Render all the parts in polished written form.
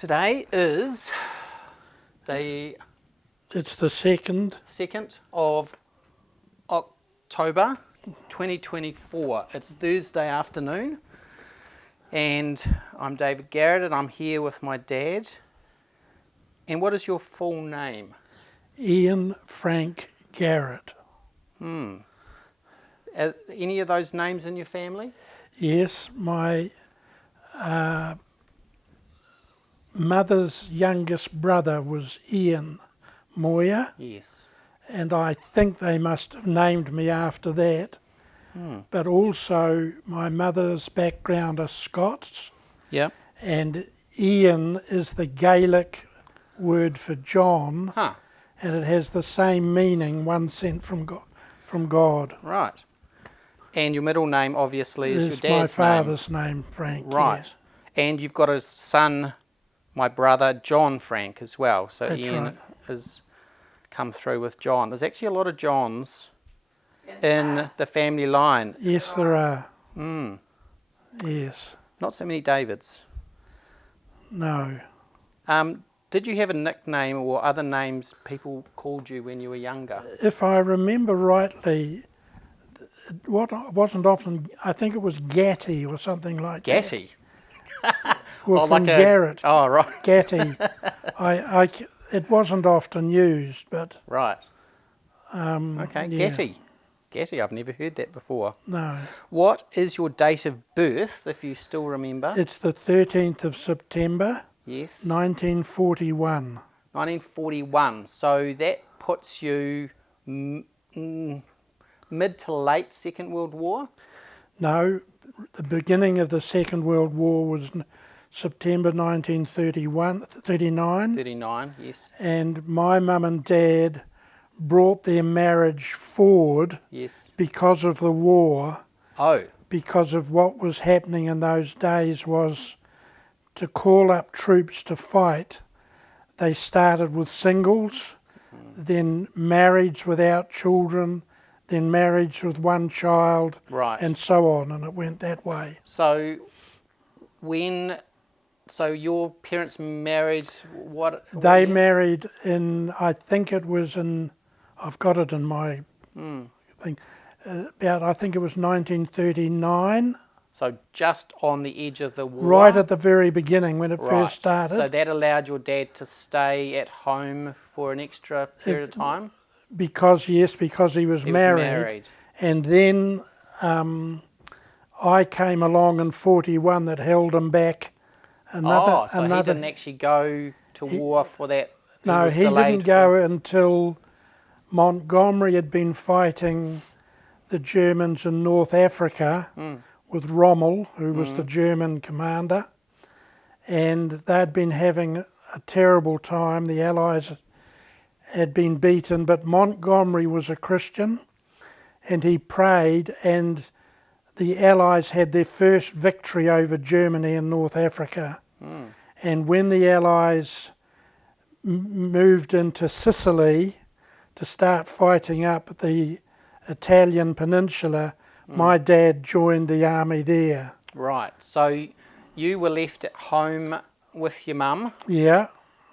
Today is the It's the 2nd. 2nd of October 2024. It's Thursday afternoon and I'm David Garratt and I'm here with my dad. And what is your full name? Ian Frank Garratt. Any of those names in your family? Yes, my mother's youngest brother was Ian Moyer, Yes. and I think they must have named me after that. But also my mother's background are Scots, Yep. and Ian is the Gaelic word for John, Huh. and it has the same meaning, one sent from God. Right. And your middle name obviously is your It's my dad's name. father's name, Frank. Right. Yeah. And you've got a son, my brother, John Frank, as well. So That's Ian right. has come through with John. There's actually a lot of Johns in the family line. Yes, there are. Yes. Not so many Davids. No. Did you have a nickname or other names people called you when you were younger? If I remember rightly, what wasn't often, I think it was Gatty or something like Gatty? that. Well, from like Garratt. Oh, right. Gatty. It wasn't often used, but Right. Okay, yeah. Gatty. Gatty, I've never heard that before. No. What is your date of birth, if you still remember? It's the 13th of September, Yes. 1941. 1941. So that puts you mid to late Second World War? No, the beginning of the Second World War was September 1939. 39, yes. And my mum and dad brought their marriage forward Yes. because of the war, Oh, because of what was happening in those days was to call up troops to fight. They started with singles, then marriage without children, then marriage with one child, right. and so on, and it went that way. So your parents married what? They year? married in, I think it was in, I've got it in my thing, I think it was 1939, So just on the edge of the war? right at the very beginning when it Right. first started. So that allowed your dad to stay at home for an extra period of time? Because he was married. And then I came along in 41 that held him back. He didn't actually go to war for that? No, he didn't go until Montgomery had been fighting the Germans in North Africa with Rommel, who was the German commander. And they'd been having a terrible time. The Allies had been beaten, but Montgomery was a Christian and he prayed, and the Allies had their first victory over Germany in North Africa. And when the Allies moved into Sicily to start fighting up the Italian peninsula, my dad joined the army there. Right, so you were left at home with your mum? Yeah.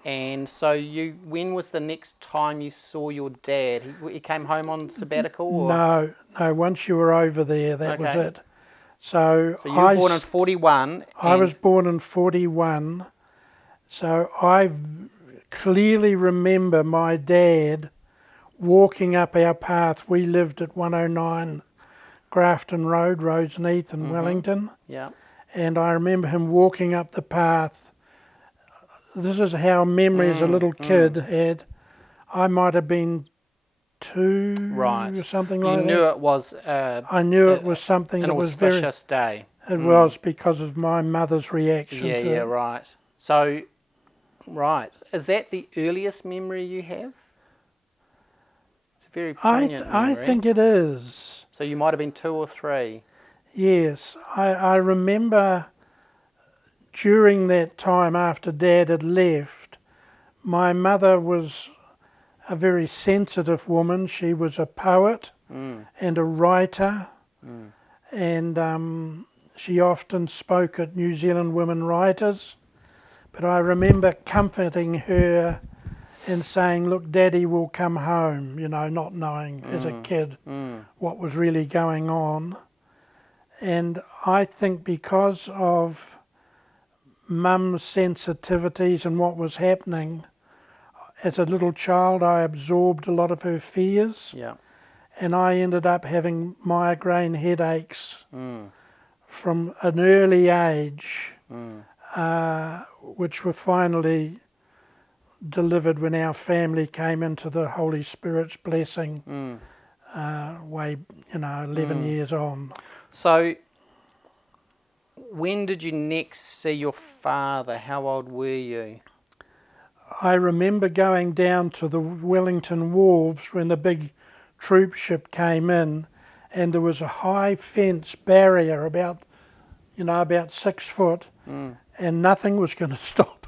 And so when was the next time you saw your dad? He came home on sabbatical? Or? No, once you were over there, that was it. So you were born in 41? I was born in 41, so I clearly remember my dad walking up our path. We lived at 109 Grafton Road, Roseneath in Wellington. Yeah. And I remember him walking up the path. This is how memory as a little kid had. I might have been 2 or something like that. You knew it was I knew it was something that was very... an auspicious day. It was because of my mother's reaction to it. Yeah, right. So, right. Is that the earliest memory you have? It's a very poignant memory. I think it is. So you might have been 2 or 3. Yes, I remember during that time after Dad had left, my mother was a very sensitive woman. She was a poet and a writer, and she often spoke at New Zealand Women Writers. But I remember comforting her and saying, look, Daddy will come home, you know, not knowing as a kid what was really going on. And I think because of Mum's sensitivities and what was happening, as a little child I absorbed a lot of her fears. Yeah. And I ended up having migraine headaches from an early age, which were finally delivered when our family came into the Holy Spirit's blessing way, 11 years on. So, when did you next see your father? How old were you? I remember going down to the Wellington wharves when the big troop ship came in, and there was a high fence barrier about 6 foot, and nothing was going to stop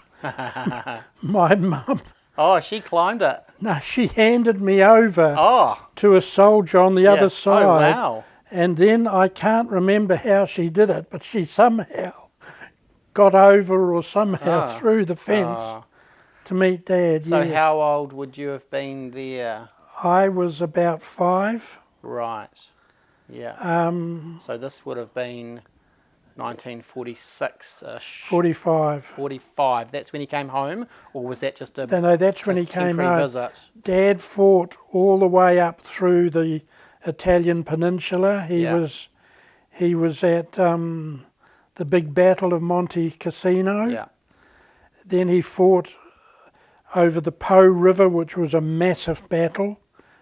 my mum. Oh, she climbed it. No, she handed me over Oh. to a soldier on the other side. Oh, wow. And then I can't remember how she did it, but she somehow got over or somehow through the fence to meet Dad. So how old would you have been there? I was about 5. Right. Yeah. So this would have been 1946-ish. 45. 45. That's when he came home, or was that just a No, that's when he came temporary home. visit? Dad fought all the way up through the Italian peninsula. He was at the big battle of Monte Cassino. Yeah. Then he fought over the Po River, which was a massive battle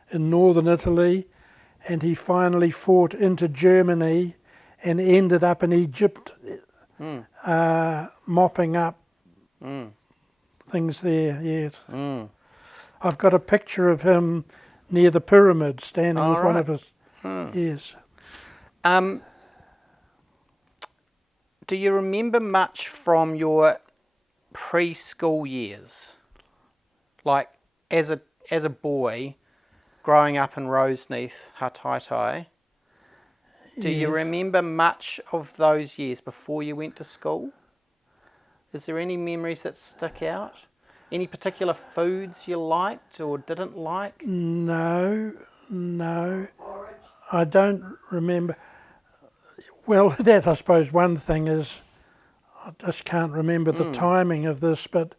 in northern Italy, and he finally fought into Germany and ended up in Egypt, mopping up things there. Yes, I've got a picture of him near the pyramid, standing with one of his. Yes. Do you remember much from your preschool years? Like as a boy, growing up in Roseneath, Hataitai, do you remember much of those years before you went to school? Is there any memories that stick out? Any particular foods you liked or didn't like? No. I don't remember. Well, that I suppose one thing is, I just can't remember the timing of this, but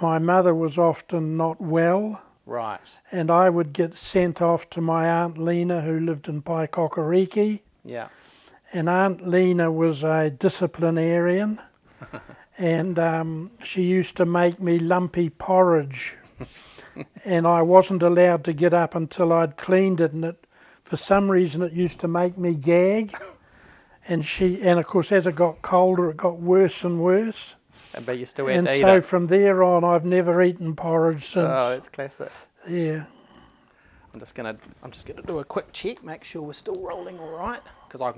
my mother was often not well. Right. And I would get sent off to my Aunt Lena, who lived in Paikokariki. Yeah. And Aunt Lena was a disciplinarian, and she used to make me lumpy porridge. And I wasn't allowed to get up until I'd cleaned it, and for some reason it used to make me gag. And of course, as it got colder, it got worse and worse. But you still had to eat so it. from there on, I've never eaten porridge since. Oh, that's classic. Yeah. I'm just gonna do a quick check, make sure we're still rolling all right, because I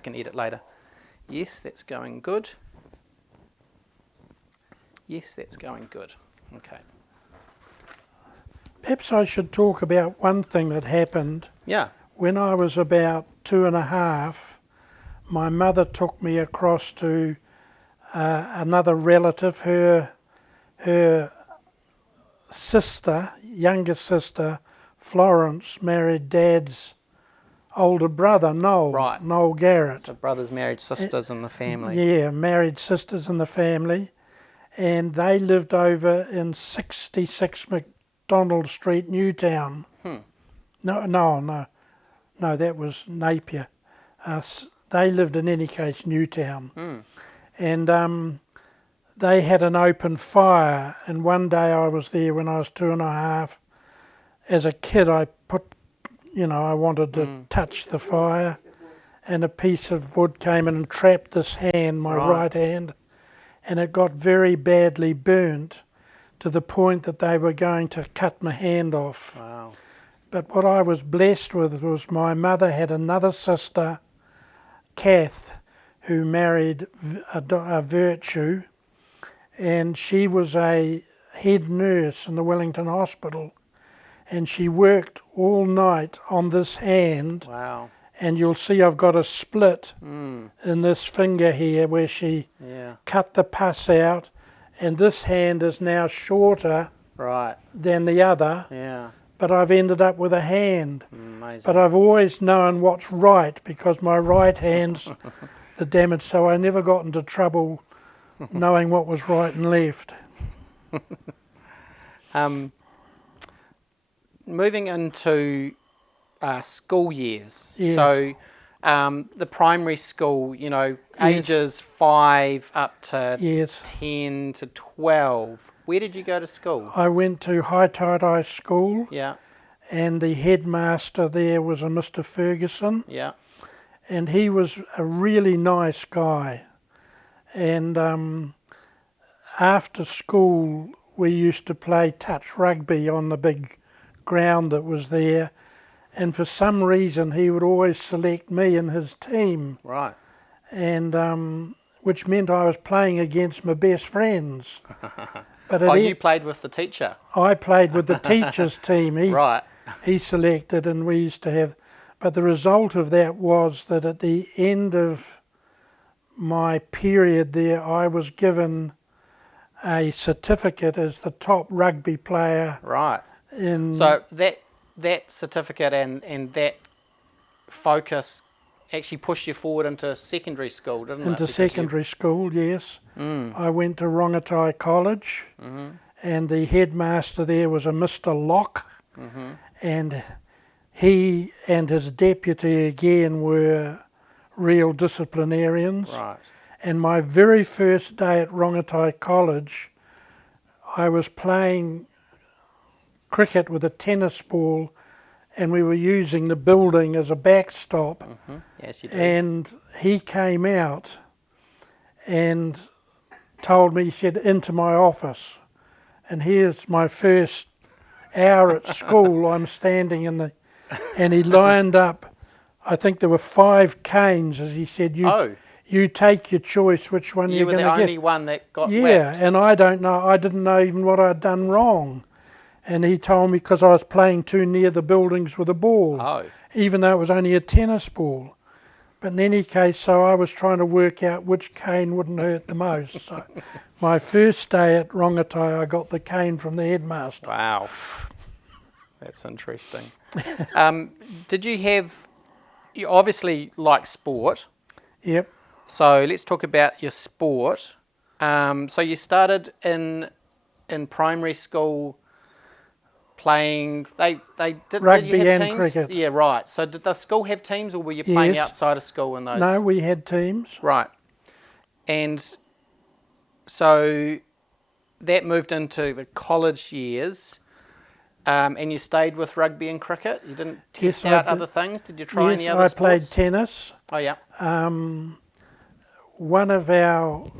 can eat it later. Yes, that's going good. Yes, that's going good. Okay. Perhaps I should talk about one thing that happened. Yeah. When I was about 2.5, my mother took me across to another relative. Her sister, younger sister, Florence, married Dad's older brother, Noel. Right. Noel Garratt. So brothers married sisters in the family. Yeah, married sisters in the family. And they lived over in 66 McDonald Street, Newtown. No, that was Napier. They lived in any case Newtown. And they had an open fire, and one day I was there when I was 2.5. As a kid I I wanted to touch the fire, and a piece of wood came in and trapped this hand, my right hand, and it got very badly burnt to the point that they were going to cut my hand off. Wow. But what I was blessed with was my mother had another sister, Kath, who married a Virtue, and she was a head nurse in the Wellington Hospital, and she worked all night on this hand. Wow. And you'll see I've got a split in this finger here where she cut the pus out, and this hand is now shorter Right. than the other, Yeah. but I've ended up with a hand. Amazing. But I've always known what's right because my right hand's the damage, so I never got into trouble knowing what was right and left. Moving into school years. Yes. So the primary school, you know, Yes. ages 5 up to Yes. 10 to 12. Where did you go to school? I went to High Tide School, Yeah, and the headmaster there was a Mr. Ferguson, yeah, and he was a really nice guy. And after school, we used to play touch rugby on the big ground that was there, and for some reason he would always select me in his team, right. and which meant I was playing against my best friends. But Oh, you played with the teacher? I played with the teacher's team. Right. He selected, and we used to have. But the result of that was that at the end of my period there, I was given a certificate as the top rugby player. Right. In So that certificate and that focus actually pushed you forward into secondary school, didn't it? into Because secondary school, yes. I went to Rongotai College, and the headmaster there was a Mr. Locke, and he and his deputy again were real disciplinarians. Right. And my very first day at Rongotai College, I was playing cricket with a tennis ball, and we were using the building as a backstop. Yes, you did. And he came out and told me, he said, into my office. And here's my first hour at school. I'm standing in the, and he lined up, I think there were 5 canes, as he said, you take your choice which one you you're were going to the get. only one that got Yeah, whacked. and I didn't know even what I'd done wrong. And he told me because I was playing too near the buildings with a ball, Oh. even though it was only a tennis ball. But in any case, so I was trying to work out which cane wouldn't hurt the most. So my first day at Rongotai, I got the cane from the headmaster. Wow. That's interesting. Did you obviously like sport, Yep. so let's talk about your sport. So you started in primary school playing, did Rugby you have and teams? cricket. Yeah, right. So did the school have teams, or were you playing Yes. outside of school in those? No, we had teams. Right. And so that moved into the college years, and you stayed with rugby and cricket? You didn't test Yes, I out did. other things? Did you try any Yes, other I sports? played tennis. Oh, yeah. One of our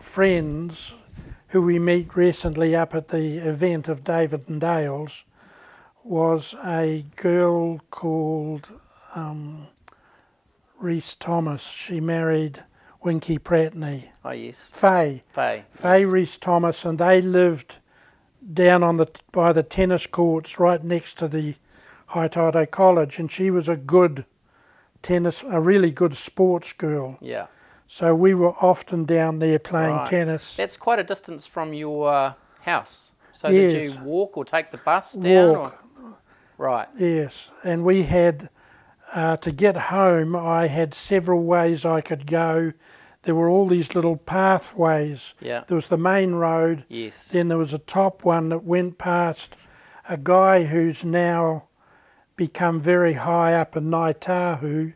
friends, who we meet recently up at the event of David and Dale's, was a girl called Reese Thomas. She married Winky Pratney. Oh, yes. Faye Yes. Reese Thomas, and they lived down on by the tennis courts right next to the High Tide College, and she was a really good sports girl. Yeah. So we were often down there playing Right. tennis. That's quite a distance from your house. So Yes. did you walk or take the bus down? Walk. Or? Right. Yes, and we had, to get home, I had several ways I could go. There were all these little pathways. Yeah. There was the main road. Yes. Then there was a top one that went past a guy who's now become very high up in Naitahu,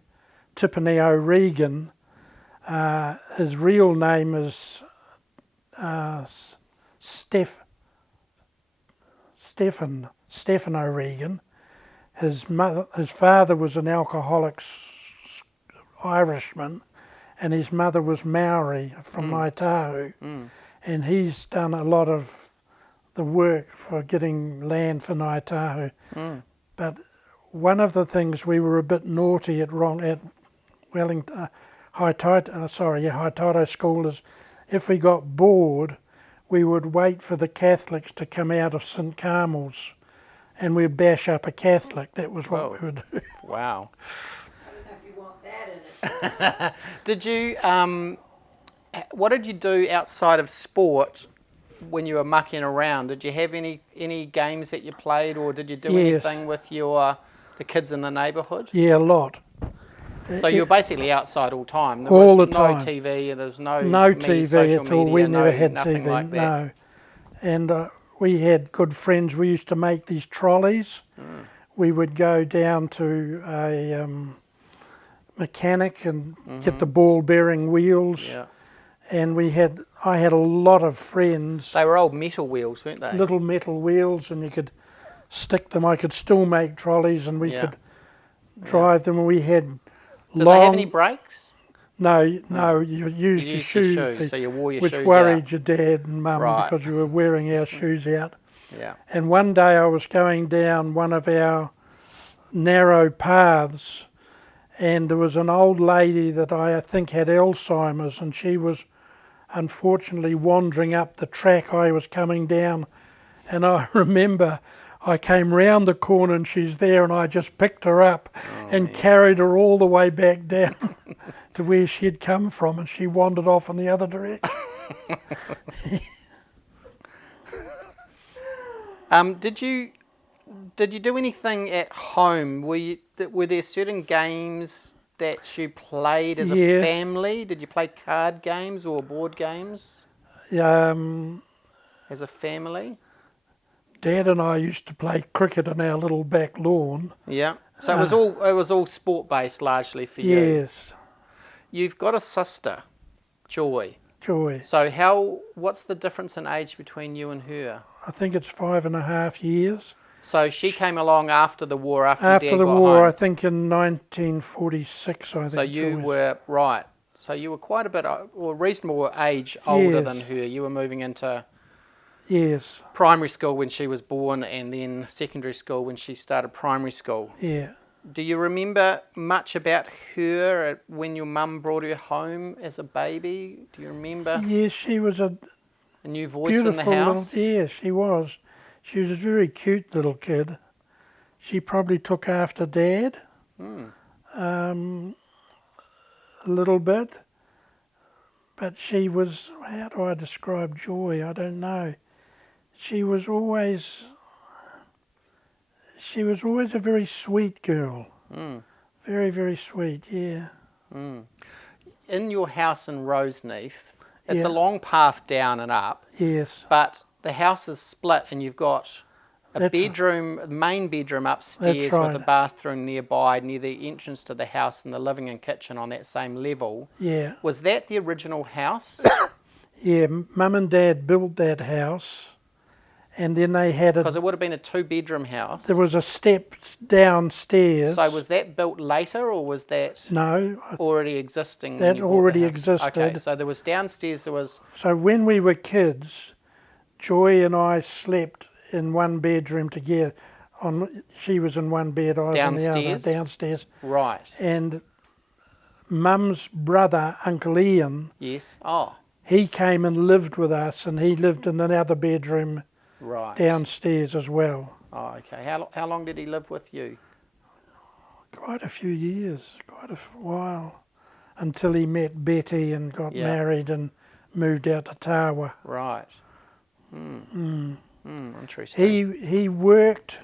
Tiffany O'Regan. His real name is Stephen O'Regan. His father was an alcoholic Irishman, and his mother was Maori from Naitahu. And he's done a lot of the work for getting land for Naitahu. But one of the things we were a bit naughty at Wellington, High Tide School is, if we got bored, we would wait for the Catholics to come out of St Carmel's, and we'd bash up a Catholic. That was what we would do. Wow. I don't know if you want that in it. Did you, what did you do outside of sport when you were mucking around, did you have any games that you played, or did you do Yes. anything with the kids in the neighbourhood? Yeah, a lot. So you were basically outside all time. There All was the no time. TV, and there was no No TV social at all. media, We never no, had nothing TV. like that. No. And we had good friends. We used to make these trolleys. We would go down to a mechanic and get the ball bearing wheels. Yeah. And I had a lot of friends. They were old metal wheels, weren't they? Little metal wheels, and you could stick them. I could still make trolleys, and we could drive them. And we had Did they have any brakes? No, you used your shoes, so you wore your which shoes worried out. your dad and mum Right. because you were wearing our shoes out. Yeah. And one day I was going down one of our narrow paths, and there was an old lady that I think had Alzheimer's, and she was unfortunately wandering up the track I was coming down. And I remember I came round the corner and she's there, and I just picked her up and carried her all the way back down to where she had come from, and she wandered off in the other direction. Did you do anything at home? Were there certain games that you played as a family? Did you play card games or board games as a family? Dad and I used to play cricket on our little back lawn. Yeah. So it was all sport based largely for you. Yes. You've got a sister, Joy. Joy. So what's the difference in age between you and her? I think it's 5.5 years. So she came along after the war, after After Dad the got war, home. I think in 1946, I think. So you Joyce. were, right, so you were quite a bit, or reasonable age older Yes. than her. You were moving into Yes. primary school when she was born, and then secondary school when she started primary school. Yeah. Do you remember much about her when your mum brought her home as a baby? Do you remember Yes, she was a a new voice in the beautiful house? little. Yes, she was. She was a very cute little kid. She probably took after Dad a little bit, but she was. How do I describe Joy? I don't know. She was always a very sweet girl. Very, very sweet, yeah. In your house in Roseneath, it's Yeah. a long path down and up, Yes. but the house is split and you've got a That's right. bedroom, main bedroom upstairs That's with a right. bathroom nearby near the entrance to the house, and the living and kitchen on that same level. Yeah. Was that the original house? Yeah, Mum and Dad built that house, and then they had Because it would have been a two-bedroom house. there was a step downstairs. So was that built later, or was that No, already existing? when That you bought the already house? existed. Okay, so there was downstairs, there was... so when we were kids, Joy and I slept in one bedroom together. She was in one bed, I was in the other, Downstairs? downstairs. Right, And Mum's brother, Uncle Ian, yes. Oh, he came and lived with us, and he lived in another bedroom right. downstairs as well. Oh, okay. How long did he live with you? Quite a few years, quite a while, until he met Betty and got Yeah. married and moved out to Tawa. Right. Interesting. He worked.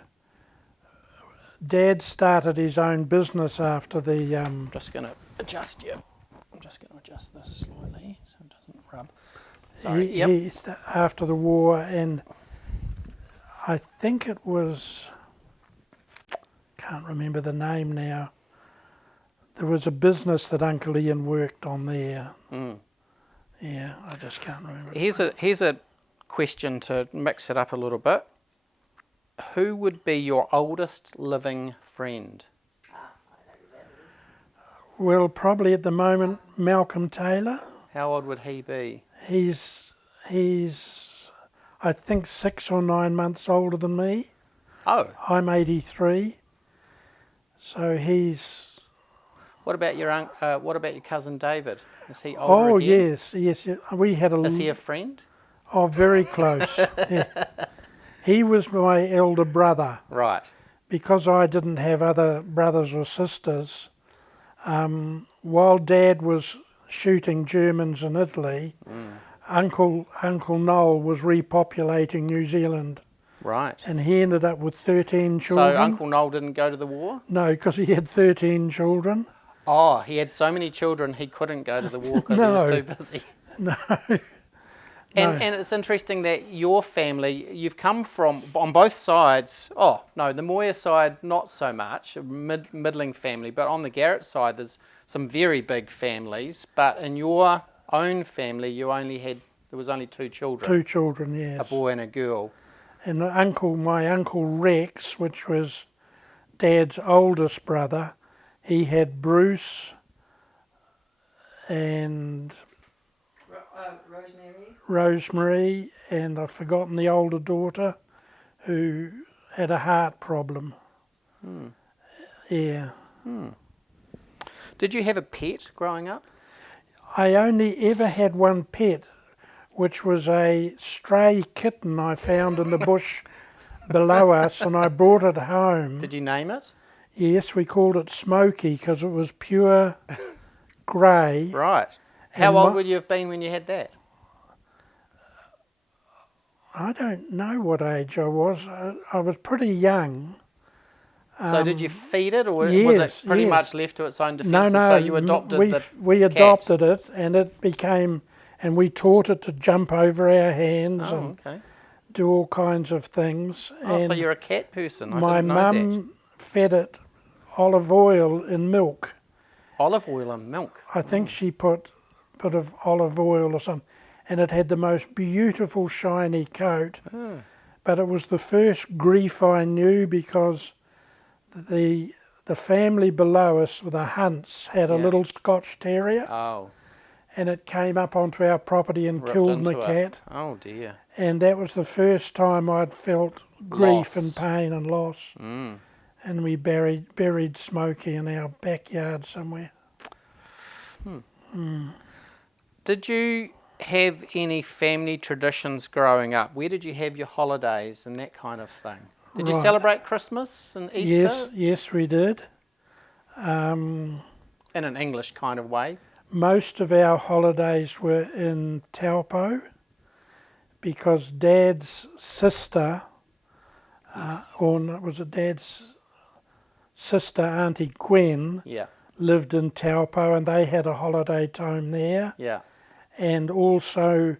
Dad started his own business after the. I'm just going to adjust you. I'm just going to adjust this slightly so it doesn't rub. Sorry. After the war, and I think it was. Can't remember the name now. There was a business that Uncle Ian worked on there. Yeah, I just can't remember. Here's a question to mix it up a little bit. Who would be your oldest living friend? Well, probably at the moment, Malcolm Taylor. How old would he be? He's I think 6 or 9 months older than me. Oh, I'm 83. So he's. what about your cousin David? Is he older Oh again? yes. We had a. Is he a friend? Oh, very close. Yeah. He was my elder brother. Right. Because I didn't have other brothers or sisters. While Dad was shooting Germans in Italy, Uncle Noel was repopulating New Zealand, Right. and he ended up with 13 children. So Uncle Noel didn't go to the war? No, because he had 13 children. Oh, he had so many children he couldn't go to the war because he No. was too busy. No. And it's interesting that your family, you've come from, on both sides, oh, no, the Moir side, not so much, a middling family, but on the Garratt side, there's some very big families, but in your own family, there was only 2 children. 2 children, yes. A boy and a girl. And my uncle Rex, which was Dad's oldest brother, he had Bruce and Rosemary, and I've forgotten the older daughter, who had a heart problem. Yeah. Did you have a pet growing up? I only ever had one pet, which was a stray kitten I found in the bush below us, and I brought it home. Did you name it? Yes, we called it Smokey because it was pure grey. Right. How old would you have been when you had that? I don't know what age I was. I was pretty young. So did you feed it, or was yes, it pretty yes. much left to its own defences? No, So you adopted we cat? adopted it, and it became, and we taught it to jump over our hands Oh, and okay. do all kinds of things. Oh, and so you're a cat person. I my didn't know that. mum fed it olive oil in milk. Olive oil and milk. I think she put a bit of olive oil or something, and it had the most beautiful shiny coat. But it was the first grief I knew because the family below us, the Hunts, had a little Scotch Terrier, Oh. and it came up onto our property and Ripped killed my into it. cat. Oh dear. And that was the first time I'd felt grief and Loss. pain and loss. And we buried Smokey in our backyard somewhere. Did you have any family traditions growing up? Where did you have your holidays and that kind of thing? Did you Right. celebrate Christmas and Easter Yes, we did. in an English kind of way? Most of our holidays were in Taupo because Dad's sister, was it Dad's sister, Auntie Gwen, Yeah. lived in Taupo, and they had a holiday time there. Yeah. And also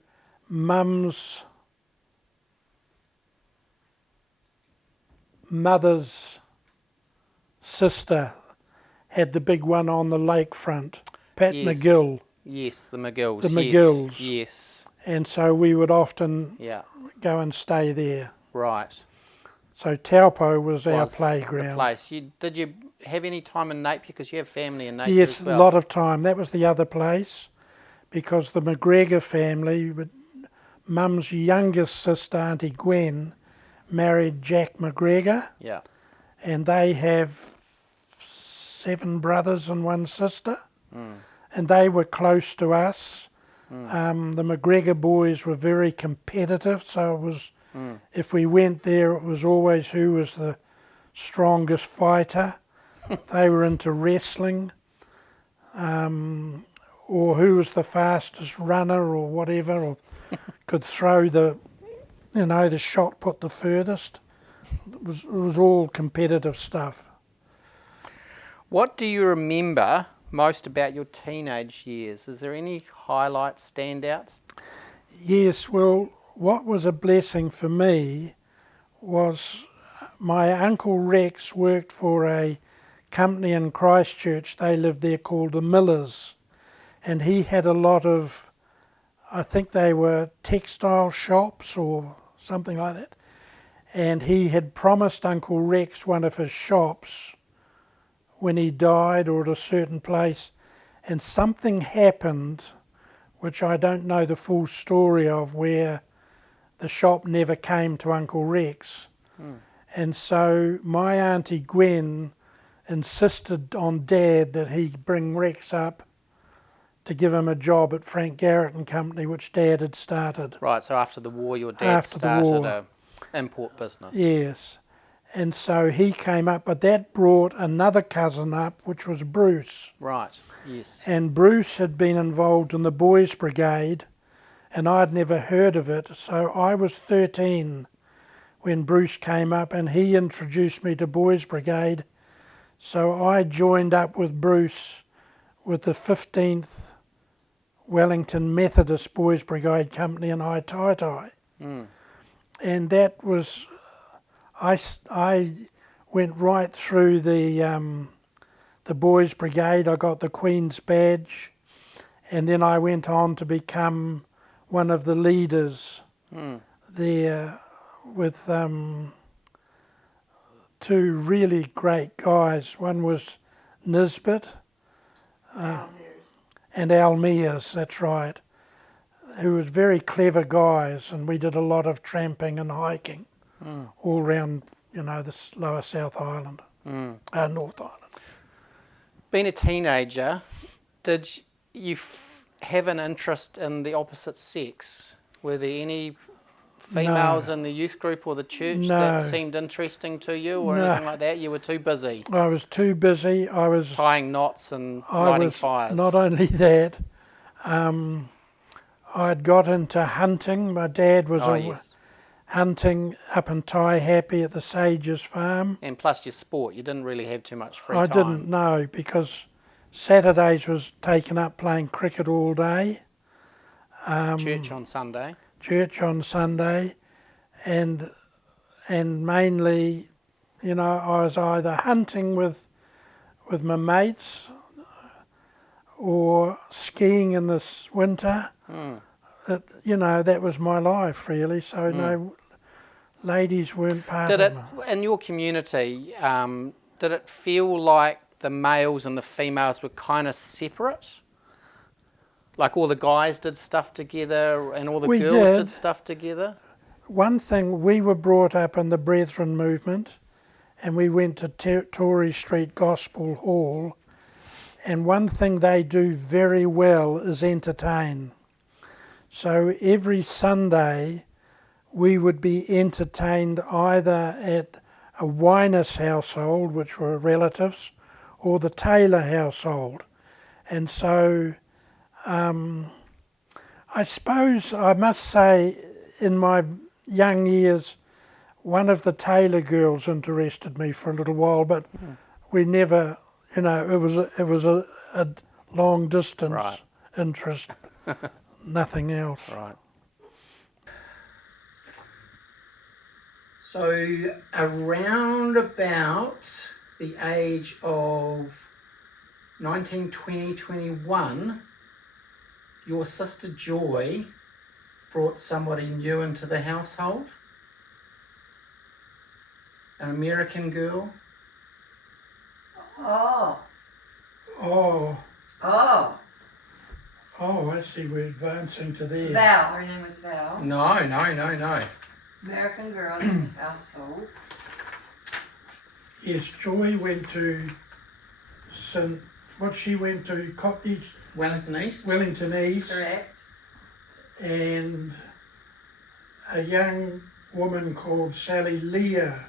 Mum's mother's sister had the big one on the lakefront, Pat Yes. McGill. Yes, the McGills. The yes. McGills. Yes. And so we would often Yeah. go and stay there. Right. So Taupo was our Was the playground. place. Did you have any time in Napier? Because you have family in Napier Yes, as well. a lot of time. That was the other place because the McGregor family, Mum's youngest sister, Auntie Gwen, married Jack McGregor, Yeah. and they have 7 brothers and 1 sister, and they were close to us. The McGregor boys were very competitive, so it was, if we went there, it was always who was the strongest fighter. They were into wrestling, or who was the fastest runner or whatever, or could throw the shot put the furthest. It was all competitive stuff. What do you remember most about your teenage years? Is there any highlights, standouts? Yes, well, what was a blessing for me was my Uncle Rex worked for a company in Christchurch. They lived there called the Millers, and he had a lot of, I think they were textile shops or something like that, and he had promised Uncle Rex one of his shops when he died or at a certain place, and something happened which I don't know the full story of, where the shop never came to Uncle Rex. And so my Auntie Gwen insisted on Dad that he bring Rex up to give him a job at Frank Garratt and Company, which Dad had started. Right, so after the war, your dad After the started war. a import business. Yes. And so he came up, but that brought another cousin up, which was Bruce. Right, yes. And Bruce had been involved in the Boys Brigade, and I'd never heard of it. So I was 13 when Bruce came up, and he introduced me to Boys Brigade. So I joined up with Bruce with the 15th Wellington Methodist Boys Brigade Company in Aitatai. And that was, I went right through the Boys Brigade. I got the Queen's Badge, and then I went on to become one of the leaders there with two really great guys. One was Nisbet and Al Mears, that's right, who was very clever guys, and we did a lot of tramping and hiking all around, the lower South Island, North Island. Being a teenager, did you have an interest in the opposite sex? Were there any females in the youth group or the church that seemed interesting to you or anything like that? You were too busy? I was too busy. I was tying knots and lighting fires. Not only that, I'd got into hunting. My dad was hunting up in Taihape at the Sages farm. And plus your sport, you didn't really have too much free time. I didn't know, because Saturdays was taken up playing cricket all day. Church on Sunday. Church on Sunday, and mainly, I was either hunting with my mates or skiing in this winter. That was my life really. So no, ladies weren't part of it. In your community, did it feel like the males and the females were kind of separate? Like all the guys did stuff together and all the girls did stuff together? One thing, we were brought up in the Brethren movement, and we went to Tory Street Gospel Hall, and one thing they do very well is entertain. So every Sunday we would be entertained either at a Winus household, which were relatives, or the Taylor household. And so I suppose I must say, in my young years, one of the Taylor girls interested me for a little while, but we never, it was a long distance interest, nothing else. Right. So around about the age of 19, 20, 21, your sister Joy brought somebody new into the household, an American girl. Oh. Oh, Oh. I see, we're advancing to there. Val. Her name was Val. No. American girl in the household. Yes, Joy went to she went to Wellington East. Wellington East. Correct. And a young woman called Sally Lear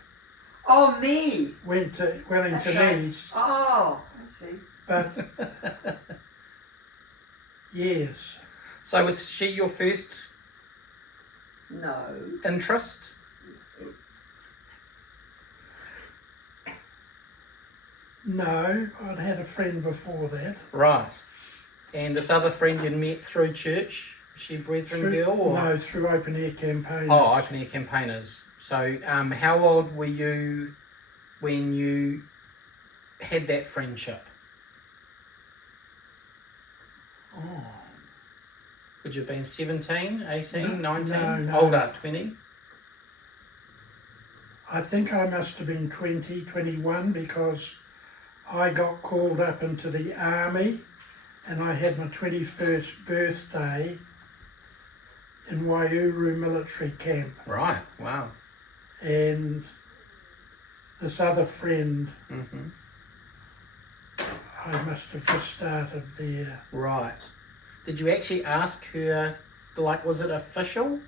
Oh, me. went to Wellington That's right. East. Oh, I see. But yes. So was she your first No. interest? No, I'd had a friend before that. Right. And this other friend you'd met through church, was she a Brethren girl? Or? No, through open air campaigns. Oh, open air campaigners. So how old were you when you had that friendship? Oh. Would you have been 17, 18, No, 19? no. Older, 20? I think I must have been 20, 21, because I got called up into the army, and I had my 21st birthday in Waiouru military camp. Right, wow. And this other friend, I must have just started there. Right. Did you actually ask her, like, was it official?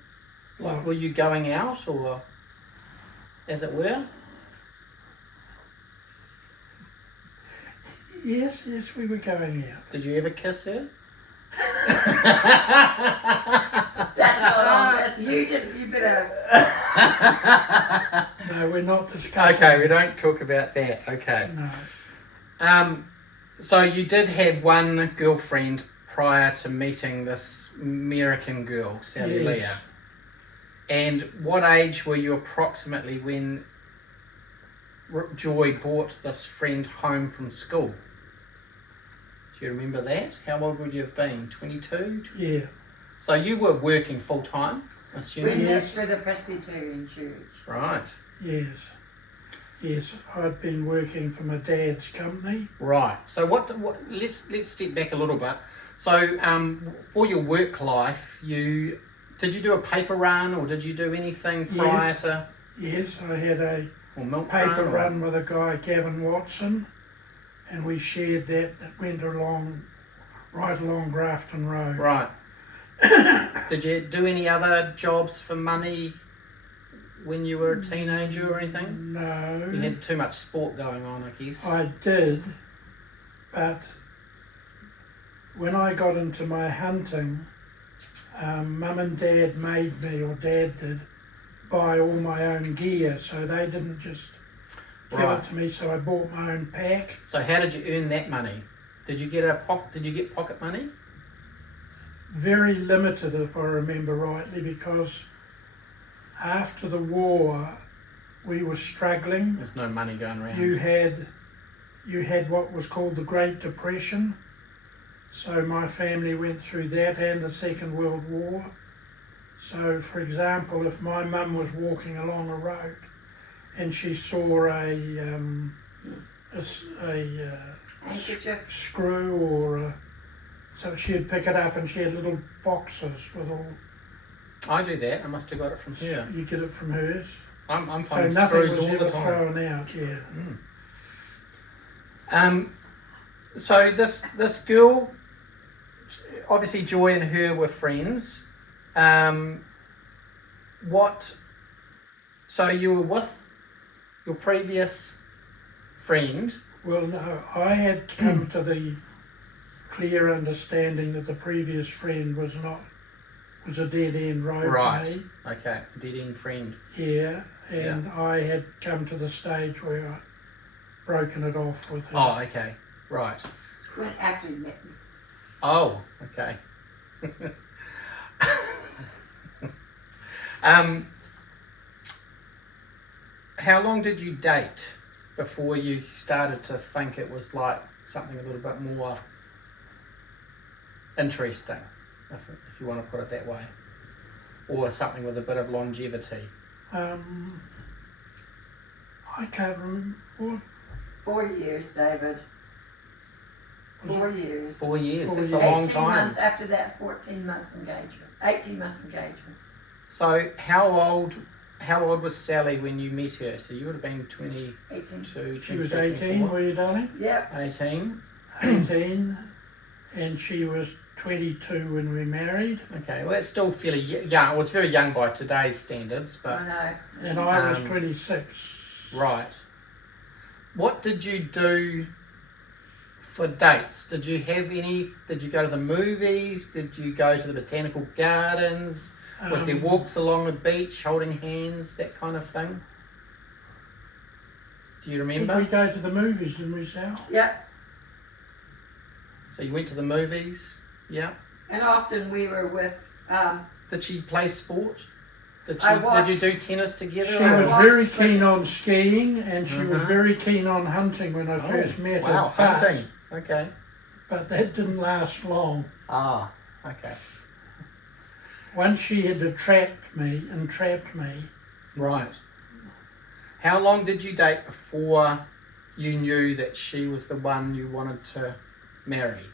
Like, were you going out, or as it were? Yes, we were going out. Did you ever kiss her? That's all. You didn't. You better. No, we're not discussing. Okay, we don't talk about that. Okay. No. So you did have one girlfriend prior to meeting this American girl, Sally Yes. Leah. And what age were you approximately when Joy brought this friend home from school? Do you remember that? How old would you have been? 22? Yeah. So you were working full time, We assuming? met through the Presbyterian Church. Right. Yes. Yes, I'd been working for my dad's company. Right. So let's step back a little bit. So for your work life, did you do a paper run or did you do anything prior Yes. to Yes, I had a or milk paper run? run with a guy, Gavin Watson, and we shared that. It went right along Grafton Road. Right. Did you do any other jobs for money when you were a teenager or anything? No. You had too much sport going on, I guess. I did, but when I got into my hunting, Mum and Dad made me, or Dad did, buy all my own gear, so they didn't just give Right. it to me, so I bought my own pack. So how did you earn that money? Did you get pocket money? Very limited, if I remember rightly, because after the war we were struggling. There's no money going around. You had what was called the Great Depression. So my family went through that and the Second World War. So, for example, if my mum was walking along a road and she saw a Handkerchief. screw or so she'd pick it up, and she had little boxes with all. I do that. I must have got it from her. You get it from hers. I'm So finding nothing screws was all ever the time. thrown out. Yeah. So this girl, obviously Joy and her were friends. So you were with your previous friend. Well, no, I had come to the clear understanding that the previous friend was a dead end road to Right. me. Okay. Dead end friend. Yeah, and I had come to the stage where I'd broken it off with her. Oh, okay. Right. Went after you met me. Oh, okay. How long did you date before you started to think it was like something a little bit more interesting, if you want to put it that way, or something with a bit of longevity? I can't remember. 4 years, David. 4 years. 4 years. 4 That's a years. long 18 time. months after that, 14 months engagement. 18 months engagement. So how old was Sally when you met her? So you would have been 22, 18. She was 23, 18, 24? were you, darling? Yep. 18. 18, and she was 22 when we married, Okay, well that's still fairly young. Well, it's very young by today's standards, but I know. and I was Um, 26. right. What did you do for dates? Did you have any? Did you go to the movies? Did you go to the botanical gardens? Was there walks along the beach, holding hands, that kind of thing? Do you Did we remember? go to the movies, didn't we, Sal? Yep. So you went to the movies, yeah. And often we were with, Did she play sport? Did I you watched- do tennis together? She I was watched very with- keen on skiing, and she was Mhm. very keen on hunting when I first met her. Wow, hunting. Okay. But that didn't last long. Ah, okay. Once she had entrapped me, Right. How long did you date before you knew that she was the one you wanted to marry?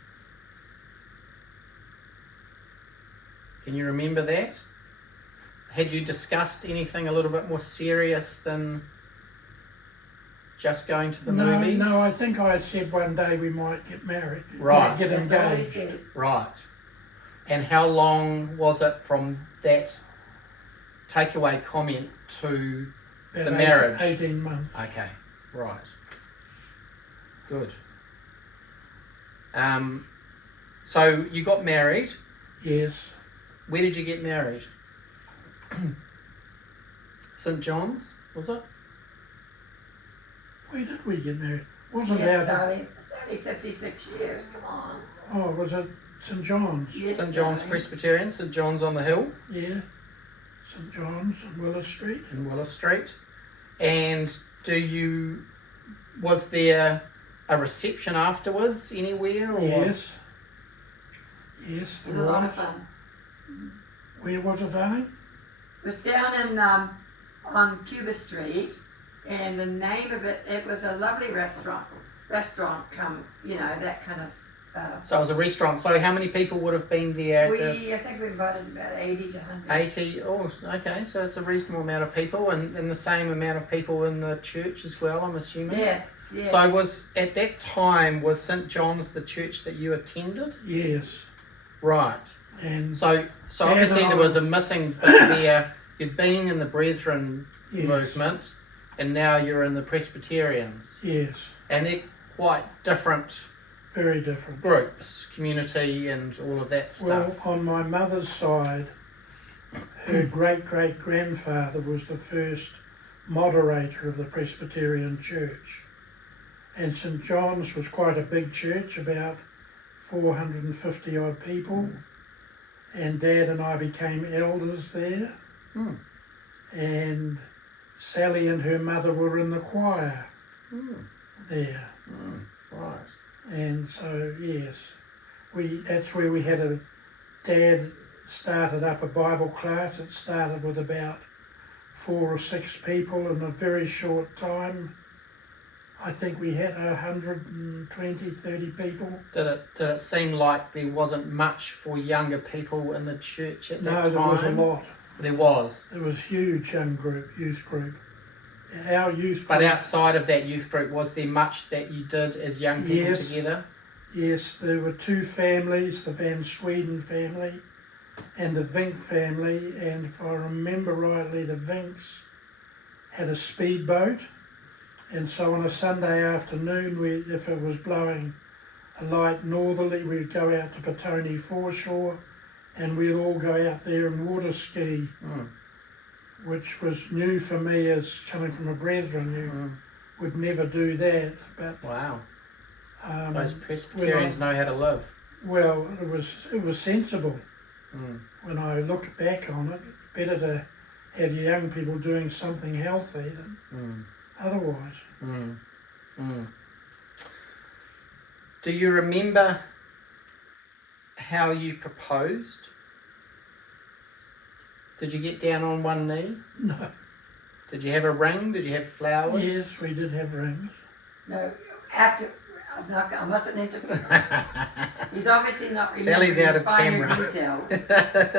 Can you remember that? Had you discussed anything a little bit more serious than just going to the movies? No, I think I said one day we might get married. Right. Get that's all he engaged. said. Right. And how long was it from that takeaway comment to About the marriage? 18 months. Okay, right. Good. So you got married Yes. Where did you get married? St John's, was it? Where did we get married? Wasn't Yes, out. darling. It's only 56 years. Come on. Oh, was it St John's? Yes, St John's darling. Presbyterian, St John's on the Hill Yeah. St John's on Willis Street. in Willis Street. And was there a reception afterwards anywhere? Or? Yes. Yes, It was there a lot was. of fun. Where was it, darling? It was down in on Cuba Street, and the name of it was a lovely restaurant. That kind of. So it was a restaurant. So how many people would have been there? I think we invited about 80 to 100. 80. Oh, okay. So it's a reasonable amount of people, and the same amount of people in the church as well, I'm assuming. Yes. So at that time, was St John's the church that you attended? Yes. Right. And So obviously there was a missing bit there. You'd been in the Brethren yes. movement, and now you're in the Presbyterians. Yes. And they're quite different Very different. groups, community and all of that stuff. Well, on my mother's side, her great-great-grandfather was the first moderator of the Presbyterian Church. And St John's was quite a big church, about 450 odd people. And Dad and I became elders there. Mm. And Sally and her mother were in the choir there. Right. And so, yes, that's where we had Dad started up a Bible class. It started with about 4 or 6 people in a very short time. I think we had 120, 30 people. Did it seem like there wasn't much for younger people in the church at that time? No, there was a lot. There was. There was huge youth group. Our youth group. But outside of that youth group, was there much that you did as young people Yes. together? Yes, there were 2 families, the Van Sweden family and the Vink family, and if I remember rightly, the Vinks had a speedboat, and so on a Sunday afternoon, if it was blowing a light northerly, we'd go out to Petone foreshore, and we'd all go out there and water ski, which was new for me as coming from a Brethren. You would never do that, but Wow. Those Presbyterians know how to live. well, it was sensible. When I look back on it, better to have young people doing something healthy than otherwise. Do you remember how you proposed? Did you get down on one knee? No. Did you have a ring? Did you have flowers? Yes, we did have rings. No, I mustn't interfere. He's obviously not remembering Sally's out the of finer camera. details.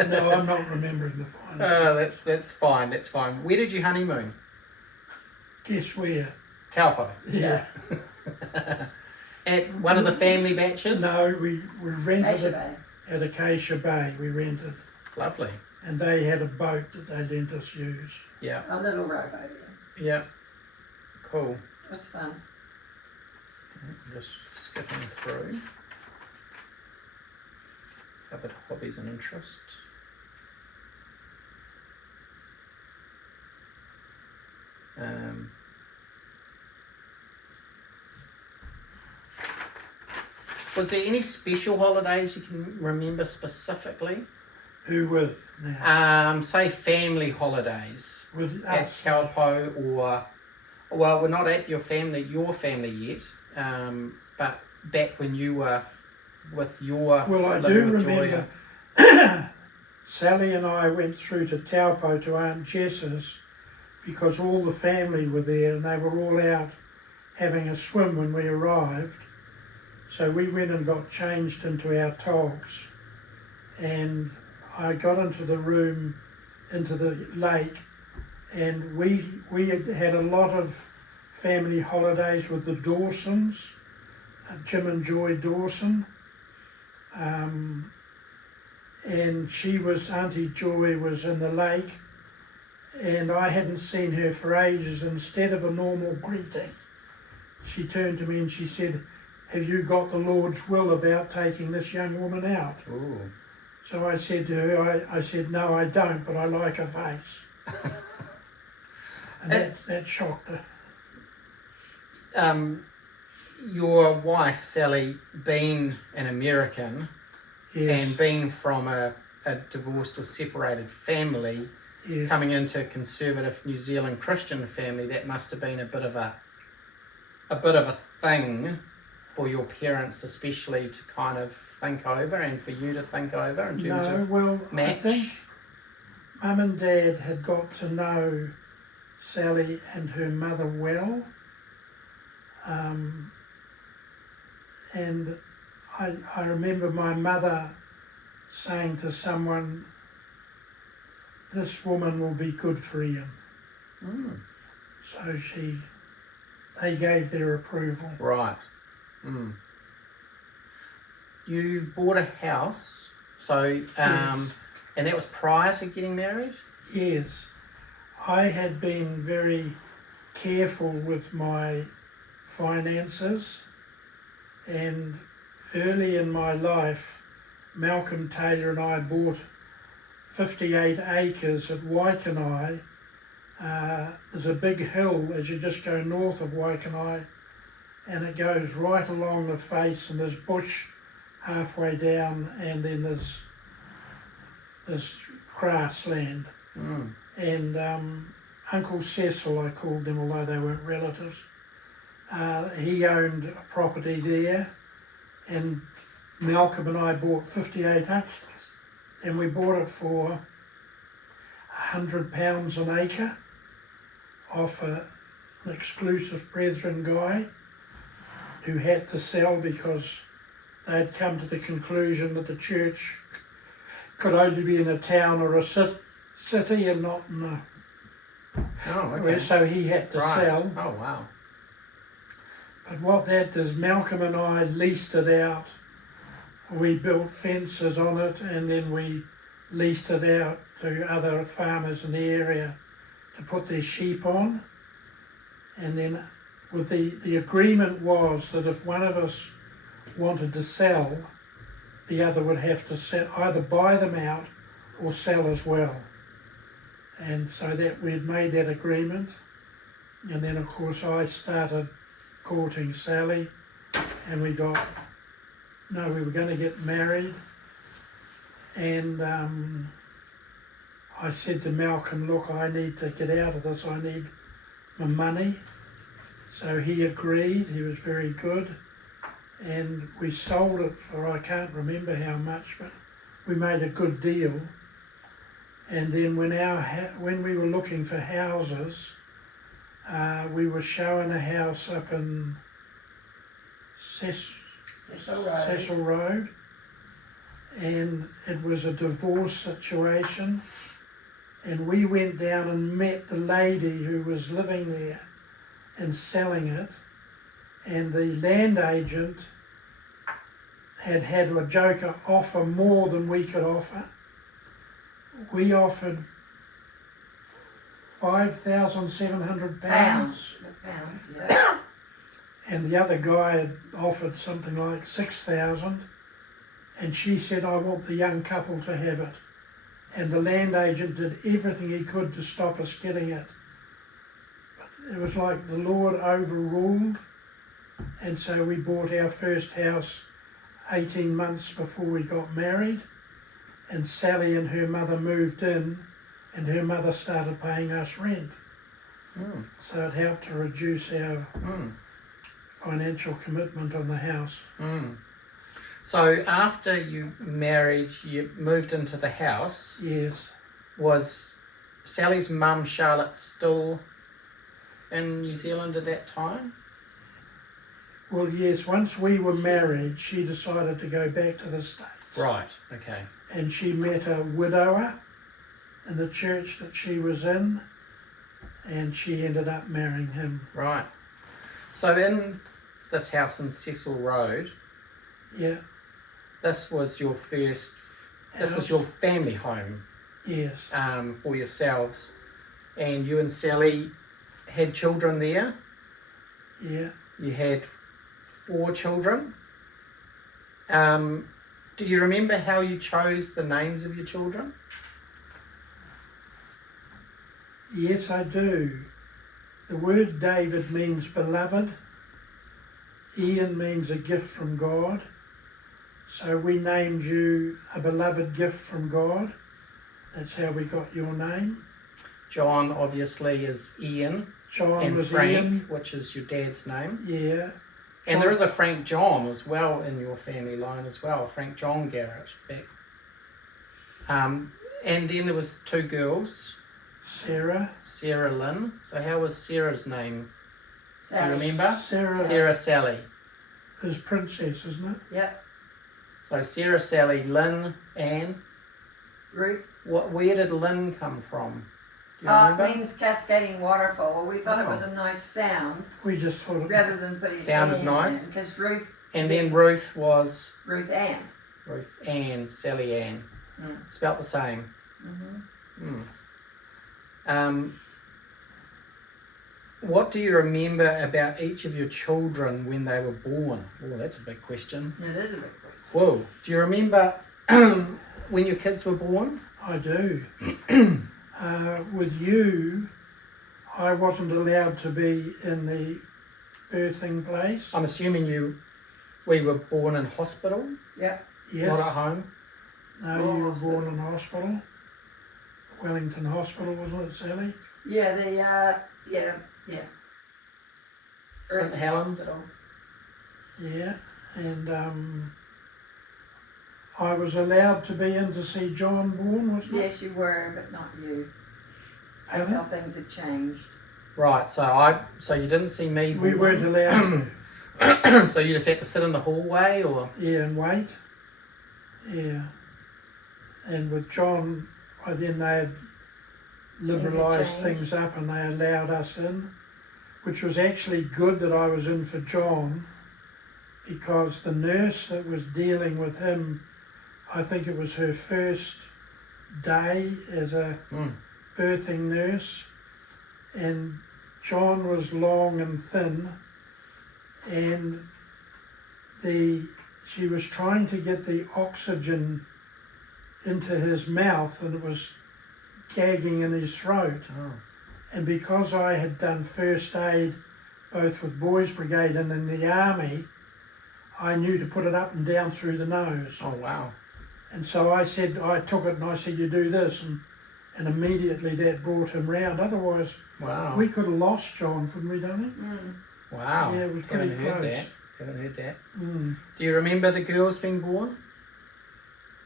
No, I'm not remembering the final. Oh, that's fine. That's fine. Where did you honeymoon? Guess where? Taupo. Yeah. At one of the family batches? No, we rented Acacia it Bay. at Acacia Bay. We rented, Lovely. and they had a boat that they lent us use. Yeah. A little rowboat. Yeah. Cool. That's fun. Just skipping through. Covered hobbies and interests. Was there any special holidays you can remember specifically? Who with now? Say family holidays With at us. Taupo, or well, we're not at your family yet, but back when you were with your Well, I living do with remember Joya. Sally and I went through to Taupo to Aunt Jess's because all the family were there and they were all out having a swim when we arrived. So we went and got changed into our togs, and I got into the room, into the lake, and we had a lot of family holidays with the Dawsons, Jim and Joy Dawson, and Auntie Joy was in the lake, and I hadn't seen her for ages. Instead of a normal greeting, she turned to me and she said, "Have you got the Lord's will about taking this young woman out?" Ooh. So I said to her, I said, no, I don't, but I like her face. And that shocked her. Your wife, Sally, being an American Yes, and being from a divorced or separated family, yes. coming into a conservative New Zealand Christian family, that must have been a bit of a thing for your parents, especially to kind of think over, and for you to think over in terms No, of well, match. I think Mum and Dad had got to know Sally and her mother well. And I remember my mother saying to someone, this woman will be good for Ian. Mm. So they gave their approval. Right. Mm. You bought a house, so Yes. and that was prior to getting married? Yes, I had been very careful with my finances, and early in my life, Malcolm Taylor and I bought 58 acres at Waikanae. There's a big hill as you just go north of Waikanae, and it goes right along the face, and there's bush halfway down, and then there's grassland. Mm. And Uncle Cecil, I called them, although they weren't relatives, he owned a property there, and Malcolm and I bought 58 acres, and we bought it for £100 an acre off an exclusive Brethren guy who had to sell because they had come to the conclusion that the church could only be in a town or a city and not in a... Oh, okay. So he had to sell. Oh, wow. But what that does, Malcolm and I leased it out. We built fences on it, and then we leased it out to other farmers in the area to put their sheep on. And then with the agreement was that if one of us wanted to sell, the other would have to either buy them out or sell as well. And so that we'd made that agreement. And then of course I started courting Sally, and we were going to get married. And I said to Malcolm, look, I need to get out of this, I need my money. So he agreed, he was very good. And we sold it for, I can't remember how much, but we made a good deal. And then when we were looking for houses, we were showing a house up in Cecil Road, and it was a divorce situation, and we went down and met the lady who was living there and selling it, and the land agent had a joker offer more than we could offer. We offered £5,700. Pounds, yeah. And the other guy had offered something like 6,000, and she said, I want the young couple to have it. And the land agent did everything he could to stop us getting it. But it was like the Lord overruled, and so we bought our first house 18 months before we got married, and Sally and her mother moved in, and her mother started paying us rent. Mm. So it helped to reduce our financial commitment on the house. Mm. So after you married, you moved into the house. Yes. Was Sally's mum, Charlotte, still in New Zealand at that time? Well, yes, once we were married, she decided to go back to the States. Right, okay. And she met a widower in the church that she was in, and she ended up marrying him. Right. So in this house in Cecil Road, Yeah. this was your family home. Yes. For yourselves, and you and Sally had children there. Yeah. You had 4 children. Do you remember how you chose the names of your children? Yes, I do. The word David means beloved. Ian means a gift from God. So we named you a beloved gift from God. That's how we got your name. John obviously is Ian. John and was Frank, Ian. which is your dad's name. Yeah. And there is a Frank John as well in your family line as well, Frank John Garratt back. And then there was 2 girls. Sarah Lynn. So how was Sarah's name? Sally. Do you remember? Sarah Sally. Is princess, isn't it? Yep. So Sarah Sally, Lynn, Anne. Ruth. Where did Lynn come from? Do you remember? It means cascading waterfall. We thought it was a nice sound. We just thought it rather than putting sounded nice. Because Ruth. And then Ruth was Ruth Ann. Ruth Ann, Sally Ann. Spelt the same. What do you remember about each of your children when they were born? Oh, that's a big question. Yeah, it is a big question. Whoa. Do you remember when your kids were born? I do. With you, I wasn't allowed to be in the birthing place. I'm assuming we were born in hospital? Yep. Yes. Not at home? No, you were born in hospital. Wellington Hospital, wasn't it, Sally? Yeah, St Helens? Hospital. Yeah, and I was allowed to be in to see John born, wasn't it? Yes, you were, but not you. I Pardon? felt things had changed. Right, so you didn't see me born? We weren't allowed to. So you just had to sit in the hallway, or? Yeah, and wait. Yeah. And with John, then they had liberalised things up and they allowed us in, which was actually good that I was in for John, because the nurse that was dealing with him, I think it was her first day as a birthing nurse, and John was long and thin, and she was trying to get the oxygen into his mouth and it was gagging in his throat. And because I had done first aid both with Boys Brigade and in the army, I knew to put it up and down through the nose. Oh, wow. And so I took it and I said, you do this, and immediately that brought him round. Otherwise, wow, we could have lost John, couldn't we, darling? Wow. Yeah, it was pretty close. Haven't heard that. Do you remember the girls being born?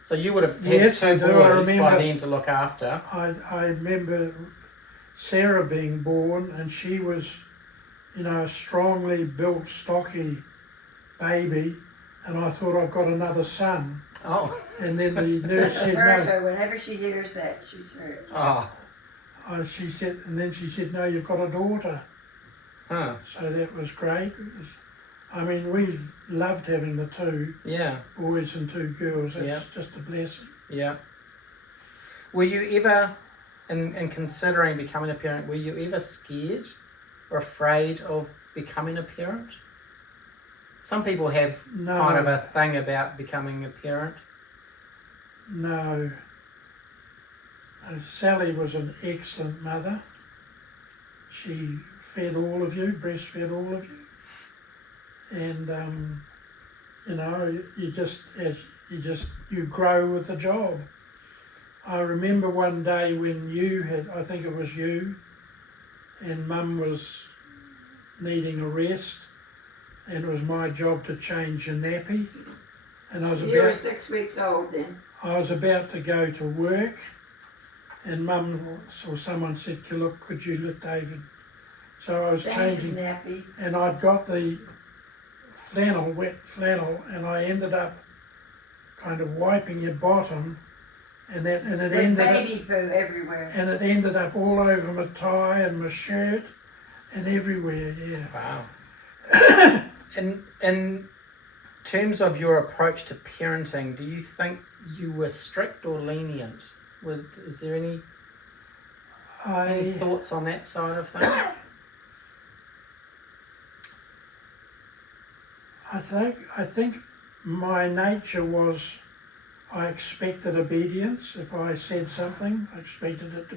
So you would have had Yes, 2 I do. boys I by then to look after. I remember Sarah being born, and she was, a strongly built, stocky baby, and I thought I've got another son. Oh. And then the nurse This is said her, no. so whenever she hears that, she's hurt. Oh. She said no, you've got a daughter. Huh. So that was great. We've loved having the 2 boys and 2 girls. It's just a blessing. Yeah. Were you ever, in considering becoming a parent, were you ever scared or afraid of becoming a parent? Some people have kind of a thing about becoming a parent. No. Sally was an excellent mother. She fed all of you, breastfed all of you. And, you grow with the job. I remember one day when I think it was you, and Mum was needing a rest, and it was my job to change your nappy. And You were 6 weeks old then. I was about to go to work, and Mum or someone said, look, could you let David? So I was changing, nappy. and I'd got the wet flannel, and I ended up kind of wiping your bottom, and it ended baby poo everywhere. And it ended up all over my tie and my shirt and everywhere. Yeah. Wow. In terms of your approach to parenting, do you think you were strict or lenient? Is there any thoughts on that side of things? I think my nature was I expected obedience. If I said something, I expected it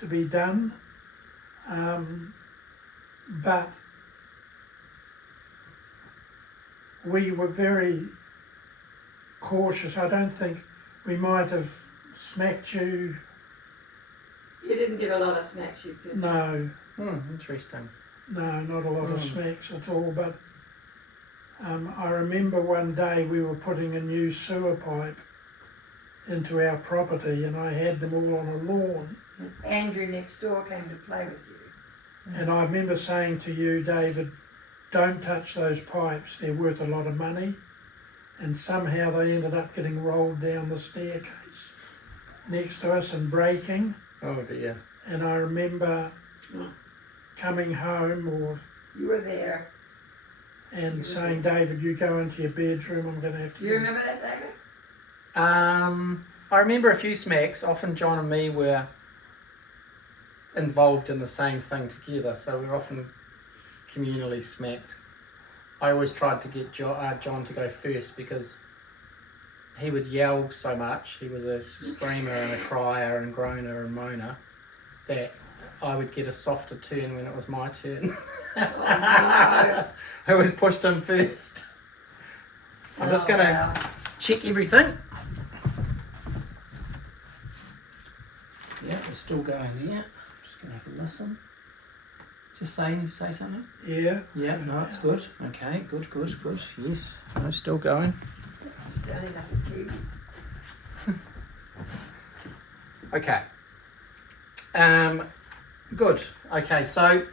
to be done. But we were very cautious. I don't think we might have smacked you. You didn't get a lot of smacks, you did. No, Interesting. no, not a lot of smacks at all. But I remember one day we were putting a new sewer pipe into our property, and I had them all on a lawn. Andrew next door came to play with you. And I remember saying to you, David, don't touch those pipes, they're worth a lot of money. And somehow they ended up getting rolled down the staircase next to us and breaking. Oh dear. And I remember coming home You were there. and saying, David, you go into your bedroom, I'm going to have to... Do you remember that, David? I remember a few smacks. Often John and me were involved in the same thing together, so we were often communally smacked. I always tried to get John to go first because he would yell so much. He was a screamer and a crier and groaner and moaner that I would get a softer turn when it was my turn. I always pushed him first. I'm just going to check everything. Yeah, we're still going there. Just going to have a listen. Just say something. Yeah. Yeah, no, it's good. Okay, good. Yes, no, still going. Standing up at tea. Okay. Good. Okay, so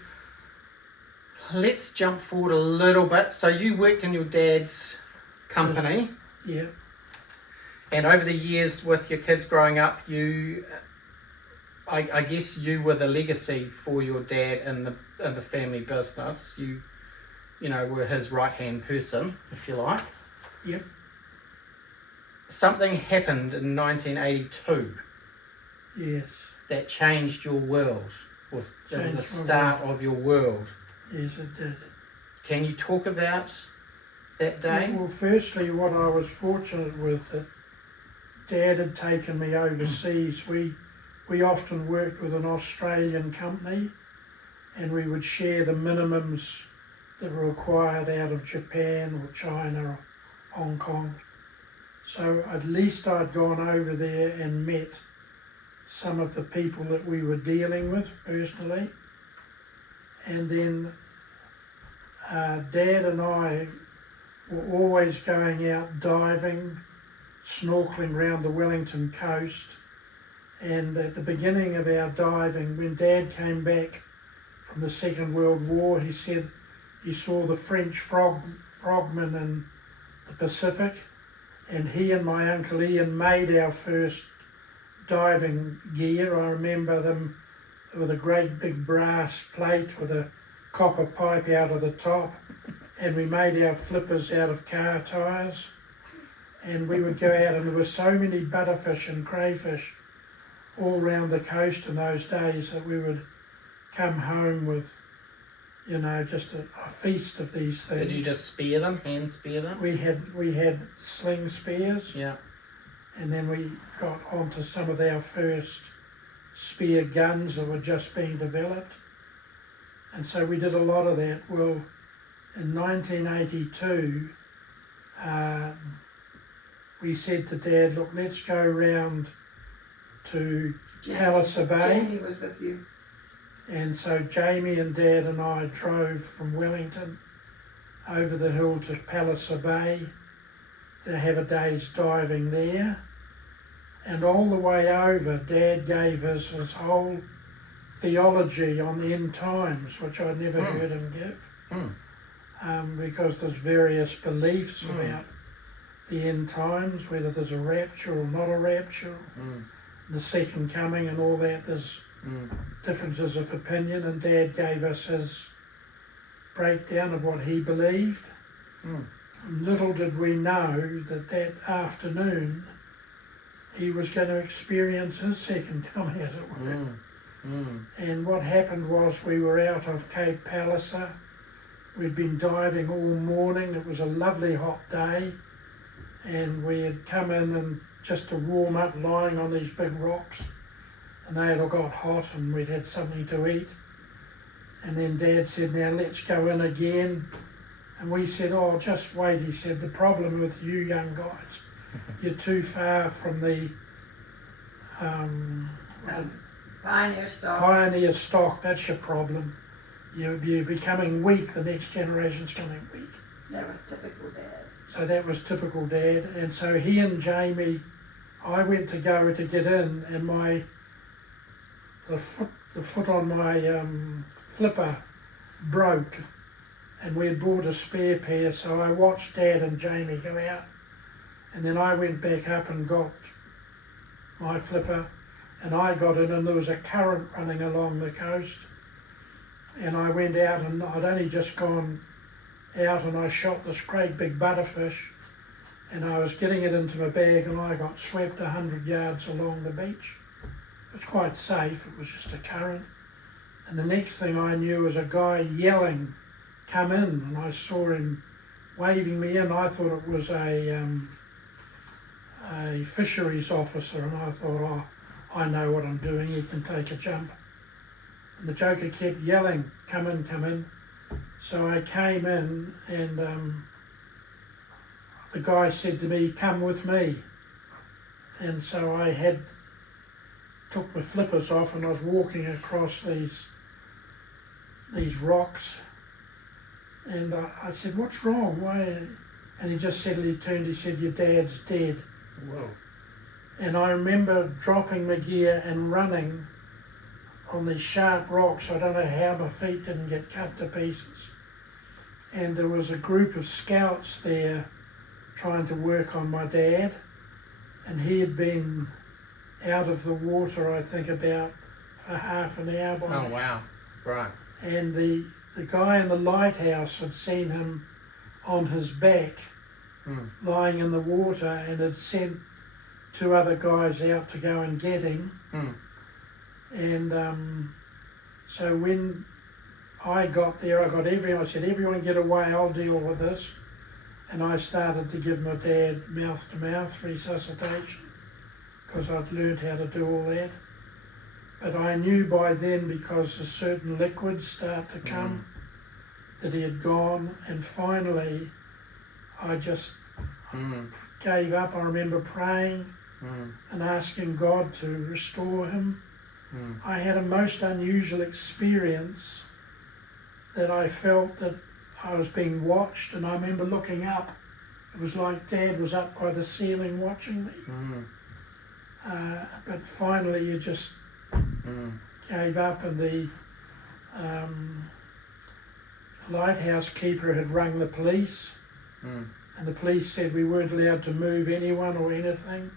let's jump forward a little bit. So you worked in your dad's company, Yeah. and over the years with your kids growing up, I guess you were the legacy for your dad in the family business. You were his right-hand person, if you like. Yep. Something happened in 1982 Yes. that changed your world. It was Changed the my start of your world. Yes, it did. Can you talk about that day? Well, firstly, what I was fortunate with, that Dad had taken me overseas. We often worked with an Australian company, and we would share the minimums that were required out of Japan or China or Hong Kong. So at least I'd gone over there and met some of the people that we were dealing with personally. And then Dad and I were always going out diving, snorkeling around the Wellington coast. And at the beginning of our diving, when Dad came back from the Second World War, he said he saw the French frogmen in the Pacific, and he and my Uncle Ian made our first diving gear. I remember them with a great big brass plate with a copper pipe out of the top, and we made our flippers out of car tyres, and we would go out, and there were so many butterfish and crayfish all round the coast in those days that we would come home with, just a feast of these things. Did you just spear them, hand spear them? We had sling spears, Yeah. and then we got onto some of our first spear guns that were just being developed. And so we did a lot of that. Well, in 1982, we said to Dad, look, let's go round to Palliser Bay. Jamie was with you. And so Jamie and Dad and I drove from Wellington over the hill to Palliser Bay to have a day's diving there. And all the way over, Dad gave us his whole theology on the end times, which I'd never heard him give, because there's various beliefs about the end times, whether there's a rapture or not a rapture, the second coming and all that. There's differences of opinion, and Dad gave us his breakdown of what he believed. Little did we know that afternoon he was going to experience his second coming, as it were. And what happened was, we were out of Cape Palliser. We'd been diving all morning. It was a lovely hot day. and we had come in and just to warm up, lying on these big rocks, and they had all got hot, and we'd had something to eat. And then Dad said, now let's go in again. And we said, oh, just wait. He said, the problem with you young guys, you're too far from the pioneer stock. That's your problem. You're becoming weak. The next generation's coming weak. That was typical Dad. So that was typical Dad. And so he and Jamie, I went to go to get in, and the foot on my flipper broke, and we had bought a spare pair, so I watched Dad and Jamie go out, and then I went back up and got my flipper, and I got in, and there was a current running along the coast, and I went out, and I'd only just gone out, and I shot this great big butterfish, and I was getting it into my bag, and I got swept 100 yards along the beach. It was quite safe, it was just a current. And the next thing I knew was a guy yelling, come in, and I saw him waving me in. I thought it was a fisheries officer, and I thought, oh, I know what I'm doing, he can take a jump. And the joker kept yelling, come in, come in. So I came in, and the guy said to me, come with me. And so I took my flippers off, and I was walking across these rocks, and I said, what's wrong? Why? And he just suddenly turned, he said, your dad's dead. Whoa. And I remember dropping my gear and running on these sharp rocks. I don't know how my feet didn't get cut to pieces. And there was a group of scouts there trying to work on my dad, and he had been out of the water, I think, about for half an hour by Oh, now. wow. Right. And the guy in the lighthouse had seen him on his back, lying in the water, and had sent 2 other guys out to go and get him. And so when I got there, I said, everyone get away, I'll deal with this. And I started to give my dad mouth-to-mouth resuscitation, because I'd learned how to do all that. But I knew by then, because the certain liquids start to come, that he had gone. And finally, I just gave up. I remember praying and asking God to restore him. I had a most unusual experience, that I felt that I was being watched, and I remember looking up. It was like Dad was up by the ceiling watching me. But finally you just gave up, and the lighthouse keeper had rung the police, and the police said we weren't allowed to move anyone or anything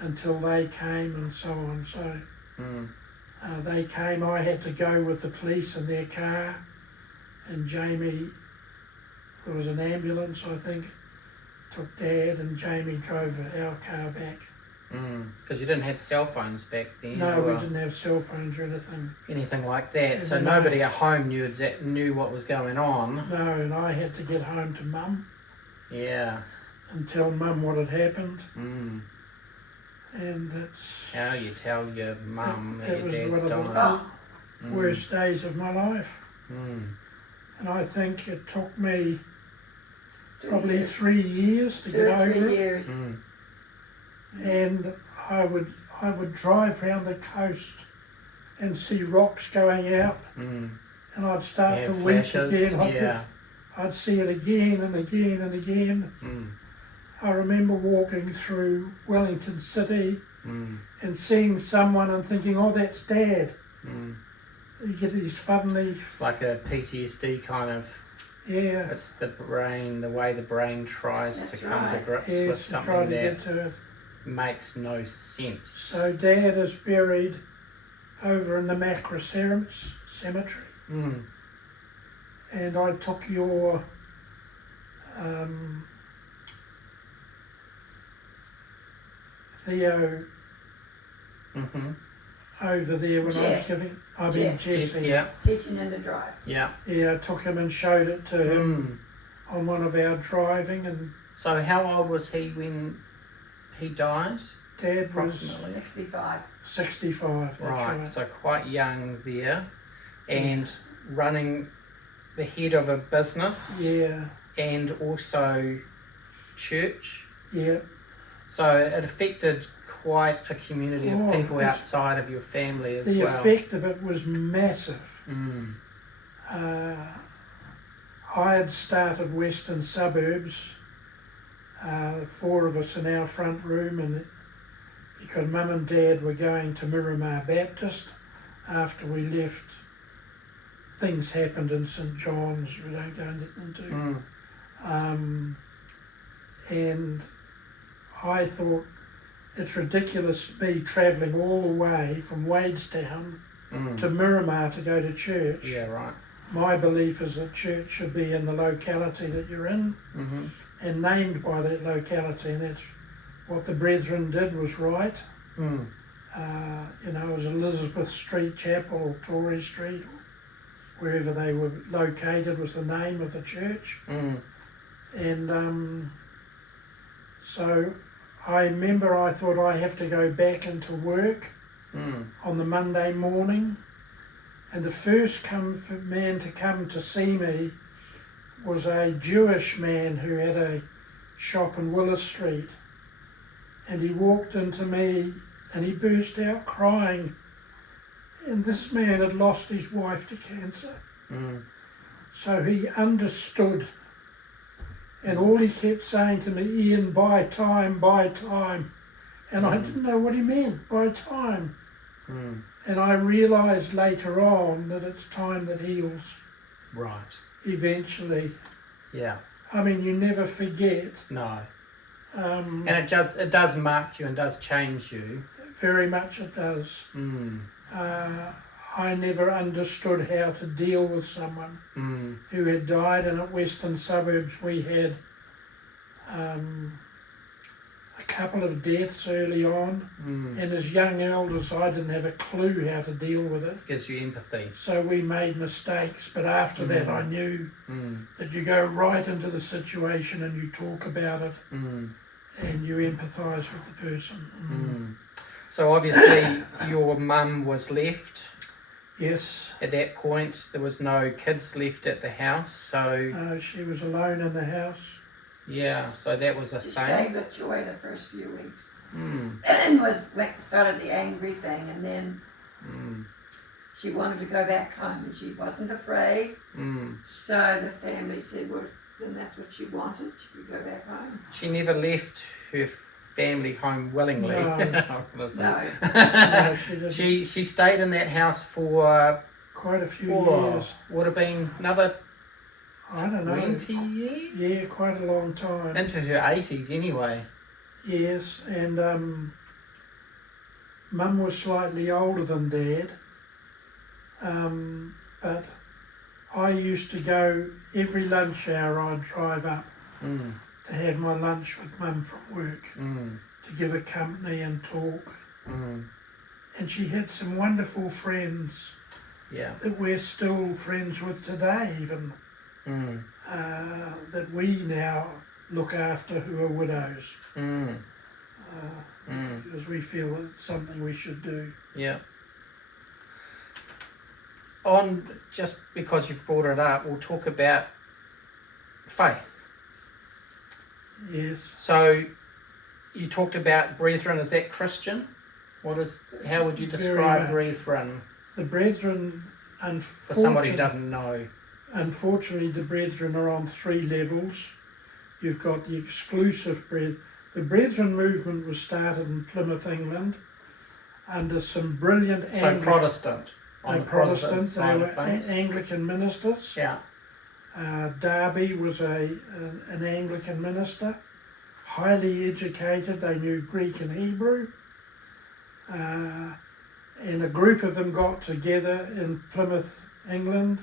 until they came, and so on. So they came. I had to go with the police in their car, and Jamie, there was an ambulance, I think, took Dad, and Jamie drove our car back. Because you didn't have cell phones back then? No, we didn't have cell phones or anything like that. And So then nobody at home knew what was going on. No, and I had to get home to Mum. Yeah. And tell Mum what had happened. And it's... How you tell your mum that It your was dad's one of died. the worst days of my life. And I think it took me probably 3 years to get over 2 or 3 it. years. And I would drive round the coast and see rocks going out, and I'd start to weep flashes, again. I'd see it again and again and again. I remember walking through Wellington City and seeing someone and thinking, oh, that's Dad. You get these suddenly... It's like a PTSD kind of... Yeah. It's the brain, the way the brain tries That's to come to right. grips Yes, with to try something to that get to it. makes no sense. So Dad is buried over in the Macra Cemetery. And I took your Theo over there when I was giving... I mean Jesse. Yeah. Teaching him to drive. Yeah. Yeah, I took him and showed it to him on one of our driving, and So how old was he when he died? Dad was Approximately. 65. 65, that's right. So quite young there, and Yeah. running the head of a business. Yeah, And also church. yeah. So it affected quite a community of Oh, people outside of your family as the well. effect of it was massive. Mm. I had started Western Suburbs, 4 of us in our front room, and because Mum and Dad were going to Miramar Baptist after we left, things happened in St John's we don't go into. And I thought, it's ridiculous me travelling all the way from Wadestown to Miramar to go to church. Yeah, right. My belief is that church should be in the locality that you're in and named by that locality, and that's what the brethren did was right. It was Elizabeth Street Chapel or Tory Street, wherever they were located was the name of the church. And so I remember I thought I have to go back into work on the Monday morning, and the first man to come to see me was a Jewish man who had a shop in Willis Street, and he walked into me and he burst out crying, and this man had lost his wife to cancer. So he understood, and all he kept saying to me, Ian, buy time, and I didn't know what he meant, buy time. And I realised later on that it's time that heals. Right. Eventually. Yeah. I mean, you never forget. No. And it does mark you and does change you. Very much it does. I never understood how to deal with someone who had died, and at Western Suburbs we had a couple of deaths early on, and as young elders I didn't have a clue how to deal with it. Gives you empathy. So we made mistakes, but after that I knew that you go right into the situation and you talk about it and you empathise with the person. So obviously your mum was left. Yes. At that point there was no kids left at the house, so... she was alone in the house. Yeah, so that was a She thing. stayed with Joy the first few weeks. And then started the angry thing, and then she wanted to go back home, and she wasn't afraid. So the family said, well, then that's what she wanted. She could go back home. She never left her family home willingly. No. No. No, she didn't. She stayed in that house for Quite a few years. Would have been another I don't know. 20 years? Yeah, quite a long time. Into her 80s anyway. Yes, and Mum was slightly older than Dad, but I used to go every lunch hour. I'd drive up to have my lunch with Mum from work, to give her company and talk. And she had some wonderful friends that we're still friends with today, even that we now look after, who are widows. Because we feel it's something we should do. Yeah. Just because you've brought it up, we'll talk about faith. Yes. So you talked about brethren. Is that Christian? How would you describe brethren? The brethren, For somebody who doesn't know. Unfortunately, the brethren are on 3 levels. You've got the exclusive brethren. The Brethren movement was started in Plymouth, England, under some brilliant Protestant. They were Anglican ministers. Yeah. Darby was an Anglican minister, highly educated. They knew Greek and Hebrew. And a group of them got together in Plymouth, England,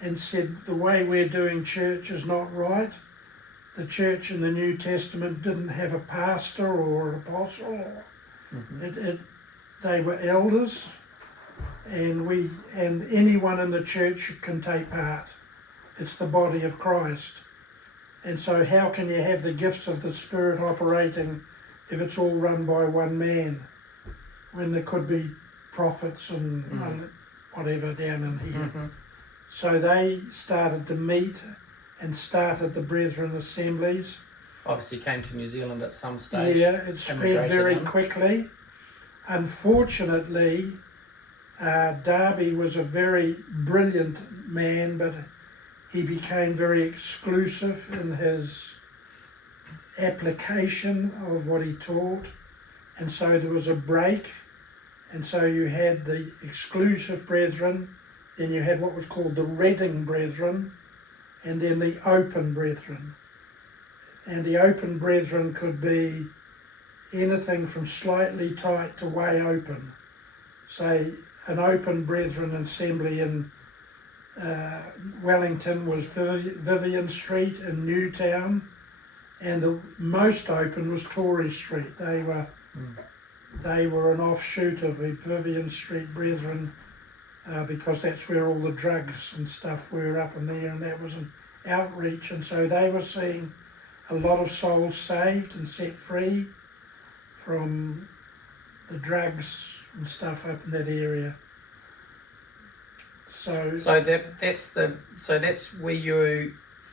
and said, the way we're doing church is not right. The church in the New Testament didn't have a pastor or an apostle. They were elders, and anyone in the church can take part. It's the body of Christ. And so how can you have the gifts of the Spirit operating if it's all run by one man, when there could be prophets and whatever down in here? Mm-hmm. So they started to meet and started the Brethren Assemblies. Obviously came to New Zealand at some stage. Yeah, it spread very quickly. Unfortunately, Darby was a very brilliant man, but he became very exclusive in his application of what he taught, and so there was a break, and so you had the exclusive brethren, then you had what was called the Reading Brethren, and then the Open Brethren. And the Open Brethren could be anything from slightly tight to way open. Say an Open Brethren assembly in Wellington was Vivian Street in Newtown, and the most open was Tory Street. They were an offshoot of the Vivian Street Brethren, because that's where all the drugs and stuff were up in there, and that was an outreach, and so they were seeing a lot of souls saved and set free from the drugs and stuff up in that area. So that's where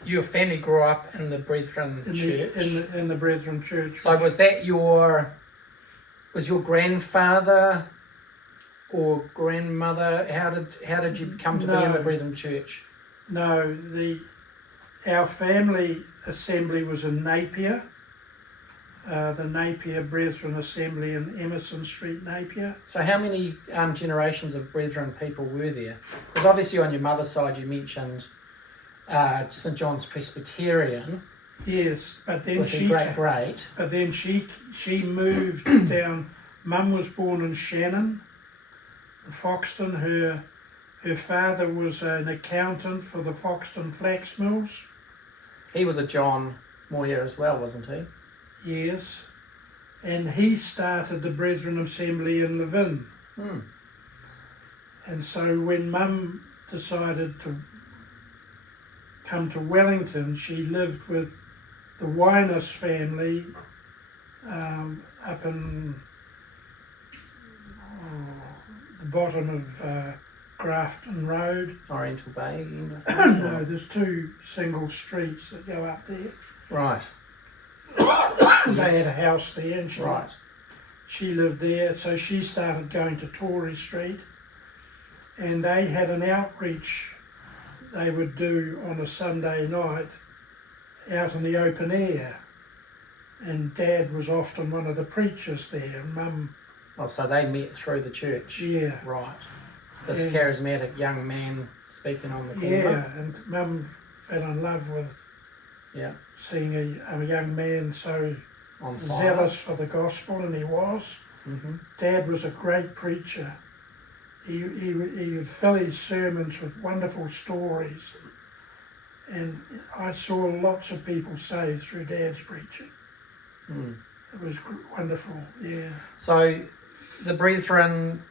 your family grew up in the Brethren Church. In the Brethren Church. So was your grandfather or grandmother? How did you come to be in the Brethren Church? No, our family assembly was in Napier, the Napier Brethren Assembly in Emerson Street, Napier. So how many generations of Brethren people were there? Because obviously on your mother's side you mentioned St John's Presbyterian. Yes, but then with she great. But then she moved down. Mum was born in Shannon, Foxton. Her father was an accountant for the Foxton Flax Mills. He was a John Moyer as well, wasn't he? Yes, and he started the Brethren Assembly in Levin. And so when Mum decided to come to Wellington, she lived with the Winus family up in the bottom of Grafton Road. Oriental Bay. No, there's two single streets that go up there. Right. They had a house there, and she lived there. So she started going to Tory Street, and they had an outreach they would do on a Sunday night out in the open air, and Dad was often one of the preachers there, and Mum. Oh, so they met through the church. Yeah. Right. This charismatic young man speaking on the corner. Yeah, and Mum fell in love with seeing a young man so zealous for the gospel, and he was. Dad was a great preacher. He would fill his sermons with wonderful stories, and I saw lots of people saved through Dad's preaching. It was wonderful, yeah. So the Brethren,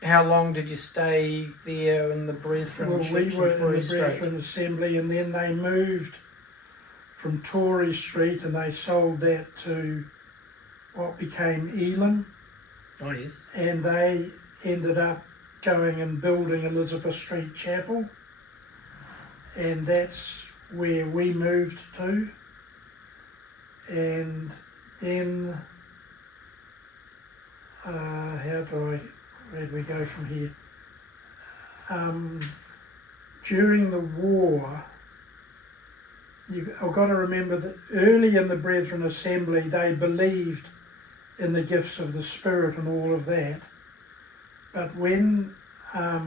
how long did you stay there in the Brethren Church? Well, we were in the Street? Brethren Assembly, and then they moved from Tory Street, and they sold that to what became Elam. Oh, yes. And they ended up going and building Elizabeth Street Chapel, and that's where we moved to. And then, where do we go from here? During the war, I've got to remember that early in the Brethren Assembly they believed in the gifts of the Spirit and all of that. But when there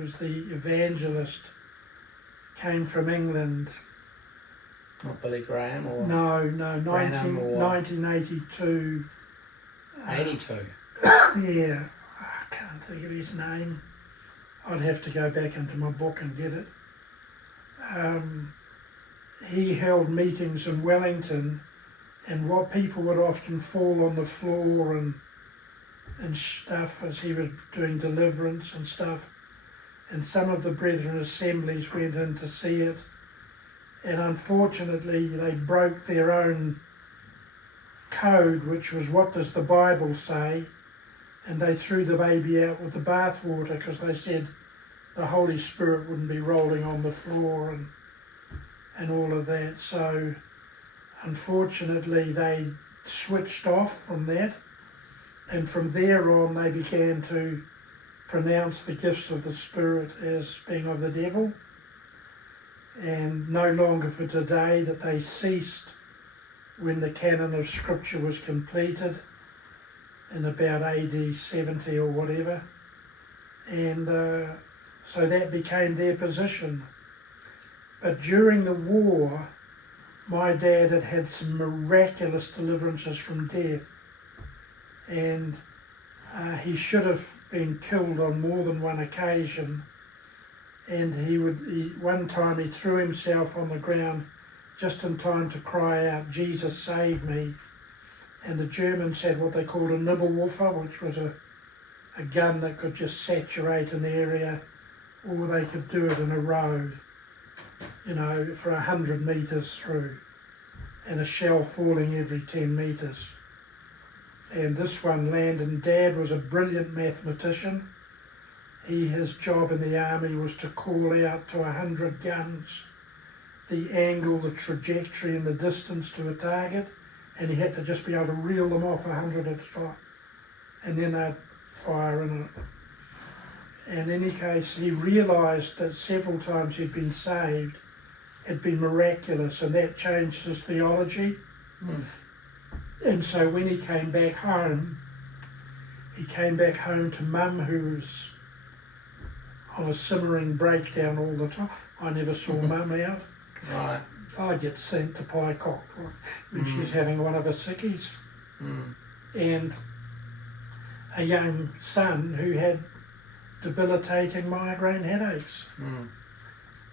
was the evangelist came from England. Not Billy Graham or? No, 1982. 82? Yeah, I can't think of his name. I'd have to go back into my book and get it. He held meetings in Wellington, and what people would often fall on the floor and stuff as he was doing deliverance and stuff. and some of the Brethren assemblies went in to see it, and unfortunately they broke their own code, which was, what does the Bible say? And they threw the baby out with the bathwater because they said the Holy Spirit wouldn't be rolling on the floor and all of that. So unfortunately they switched off from that, and from there on they began to pronounce the gifts of the Spirit as being of the devil, and no longer for today, that they ceased when the canon of Scripture was completed in about AD 70 or whatever, and so that became their position. But during the war, my dad had had some miraculous deliverances from death, and he should have been killed on more than one occasion. And one time he threw himself on the ground just in time to cry out, "Jesus, save me." And the Germans had what they called a Nibelwurfer, which was a gun that could just saturate an area, or they could do it in a row, for 100 metres through, and a shell falling every 10 metres. And this one landed, and Dad was a brilliant mathematician. His job in the army was to call out to 100 guns the angle, the trajectory and the distance to a target, and he had to just be able to reel them off 100 at a time, and then they'd fire in it. In any case, he realised that several times he'd been saved had been miraculous, and that changed his theology. And so when he came back home to Mum, who was on a simmering breakdown all the time. I never saw Mum out. Right. I'd get sent to Pycock when she's having one of her sickies. And a young son who had debilitating migraine headaches.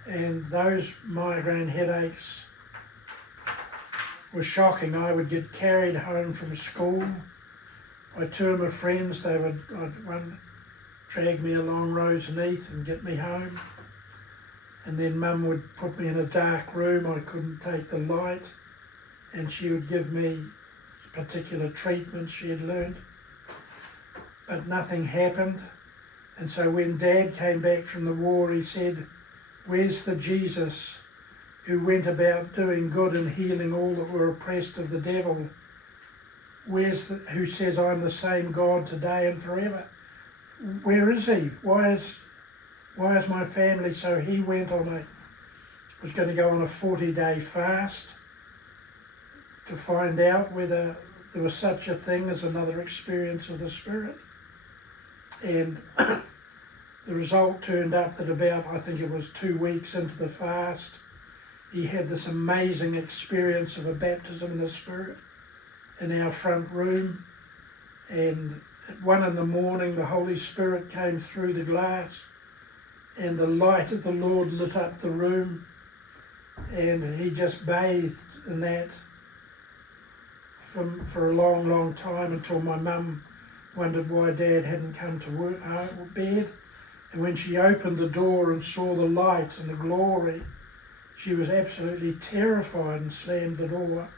And those migraine headaches were shocking. I would get carried home from school by two of my friends. One drag me along Roseneath and get me home. And then Mum would put me in a dark room. I couldn't take the light, and she would give me particular treatments she had learned. But nothing happened. And so when Dad came back from the war, he said, "Where's the Jesus who went about doing good and healing all that were oppressed of the devil? Who says, I'm the same God today and forever? Where is he? Why is my family?" So he was going to go on a 40-day fast to find out whether there was such a thing as another experience of the Spirit. And the result turned up that about, I think it was 2 weeks into the fast, he had this amazing experience of a baptism in the Spirit in our front room. And at 1 a.m, the Holy Spirit came through the glass, and the light of the Lord lit up the room, and he just bathed in that for a long, long time, until my mum wondered why Dad hadn't come to bed. And when she opened the door and saw the light and the glory, she was absolutely terrified and slammed the door.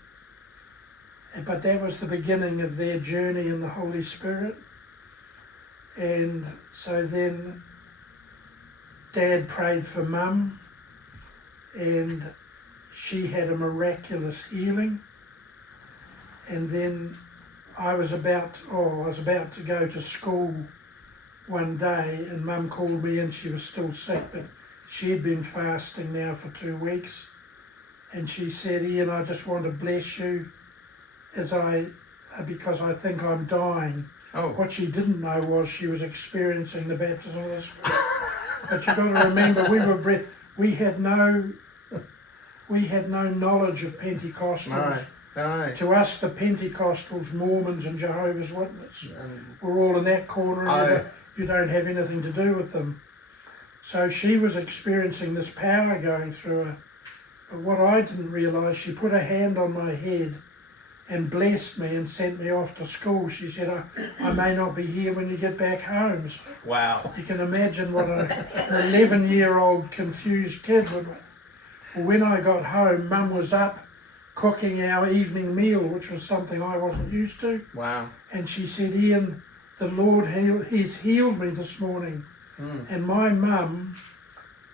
But that was the beginning of their journey in the Holy Spirit. And so then Dad prayed for Mum, and she had a miraculous healing. And then I was about to go to school one day, and Mum called me in. She was still sick, but she had been fasting now for 2 weeks. And she said, "Ian, I just want to bless you because I think I'm dying." Oh. What she didn't know was she was experiencing the baptism of the Spirit. But you've got to remember, we had no knowledge of Pentecostals. No. To us, the Pentecostals, Mormons and Jehovah's Witnesses were all in that corner, and you don't have anything to do with them. So she was experiencing this power going through her. But what I didn't realise, she put her hand on my head and blessed me and sent me off to school. She said, I may not be here when you get back home. So Wow. you can imagine what an 11-year-old confused kid would. Well, when I got home, Mum was up cooking our evening meal, which was something I wasn't used to. Wow. And she said, Ian, the Lord he's healed me this morning. And my mum,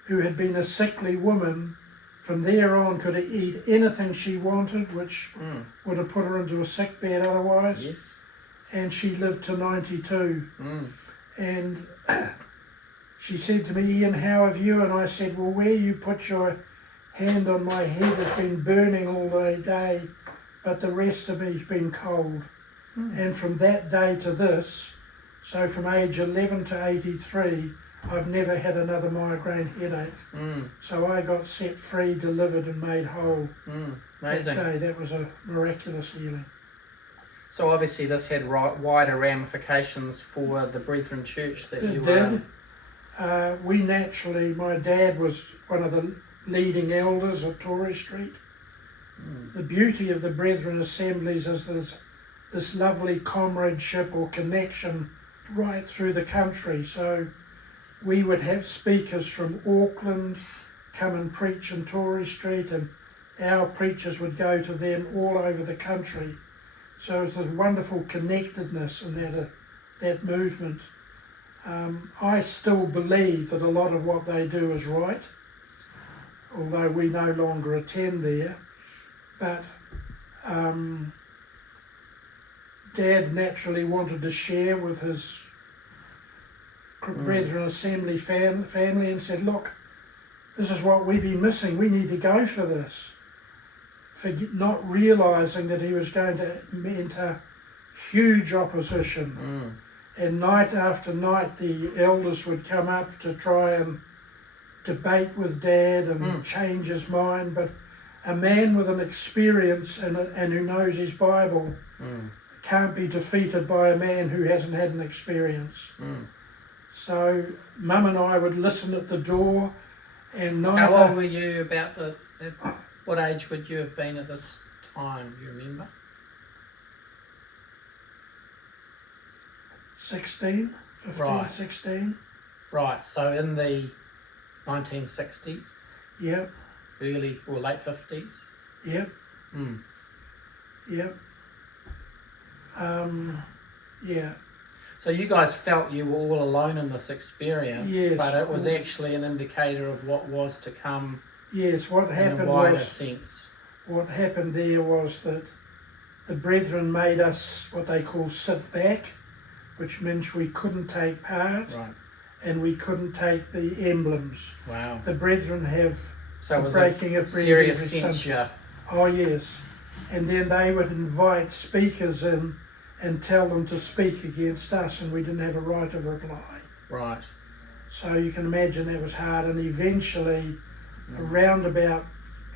who had been a sickly woman, from there on could eat anything she wanted, which would have put her into a sick bed otherwise. Yes. And she lived to 92. And she said to me, Ian, how have you? And I said, well, where you put your hand on my head has been burning all day, but the rest of me's been cold. And from that day to this, so from age 11 to 83, I've never had another migraine headache. So I got set free, delivered and made whole. Amazing. That day. That was a miraculous healing. So obviously this had wider ramifications for the Brethren Church that you It were did. We naturally, my dad was one of the leading elders at Torrey Street. The beauty of the Brethren Assemblies is this lovely comradeship or connection right through the country. So we would have speakers from Auckland come and preach in Torrey Street, and our preachers would go to them all over the country. So it's this wonderful connectedness in that movement. I still believe that a lot of what they do is right, although we no longer attend there. But Dad naturally wanted to share with his Brethren Assembly family and said, look, this is what we've been missing. We need to go for this. Not realising that he was going to enter huge opposition. And night after night the elders would come up to try and debate with Dad and change his mind. But a man with an experience and who knows his Bible can't be defeated by a man who hasn't had an experience. So Mum and I would listen at the door, and How old were you what age would you have been at this time, do you remember? 15, Right. 16. Right, so in the 1960s, Yep, early or late 50s? yep, yep. Yeah. So you guys felt you were all alone in this experience, Yes. but it was actually an indicator of what was to come Yes, what in a happened wider was, sense. what happened there was that the Brethren made us what they call sit back, which means we couldn't take part, Right. and we couldn't take the emblems. Wow. The Brethren have So it the was breaking a of bread serious every Sunday. censure. Oh yes, and then they would invite speakers in and tell them to speak against us, and we didn't have a right of reply. Right. So you can imagine that was hard, and eventually, around about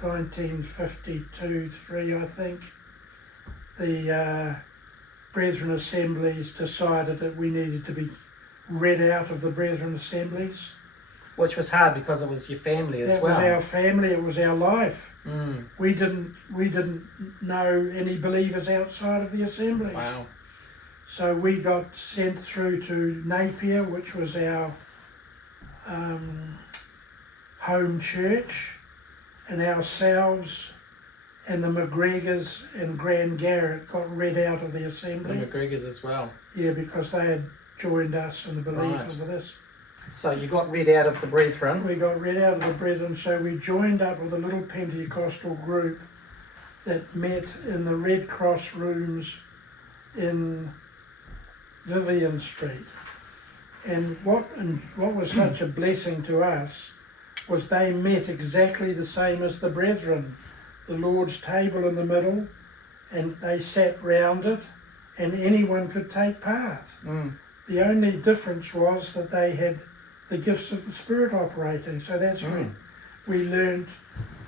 1952-3, I think, the Brethren Assemblies decided that we needed to be read out of the Brethren Assemblies. Which was hard because it was your family as That well. was our family, it was our life. We didn't know any believers outside of the assemblies. Wow. So we got sent through to Napier, which was our home church, and ourselves and the McGregors and Frank Garratt got read out of the assembly. The McGregors as well. Yeah, because they had joined us in the belief Right. of this. So you got read out of the Brethren. We got read out of the Brethren, so we joined up with a little Pentecostal group that met in the Red Cross rooms in Vivian Street. And what was such a blessing to us was they met exactly the same as the Brethren. The Lord's table in the middle, and they sat round it, and anyone could take part. The only difference was that they had the gifts of the Spirit operating. So that's when we learned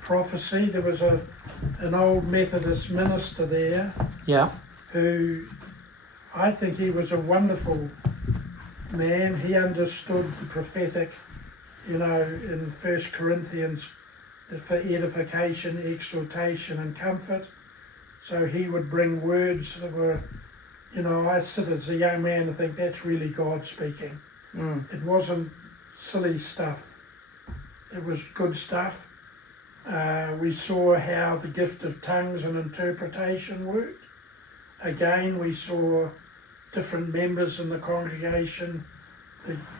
prophecy. There was an old Methodist minister there Yeah. who, I think he was a wonderful man. He understood the prophetic, in 1 Corinthians, for edification, exhortation and comfort. So he would bring words that were, I sit as a young man and think that's really God speaking. It wasn't silly stuff. It was good stuff. We saw how the gift of tongues and interpretation worked. Again, we saw different members in the congregation.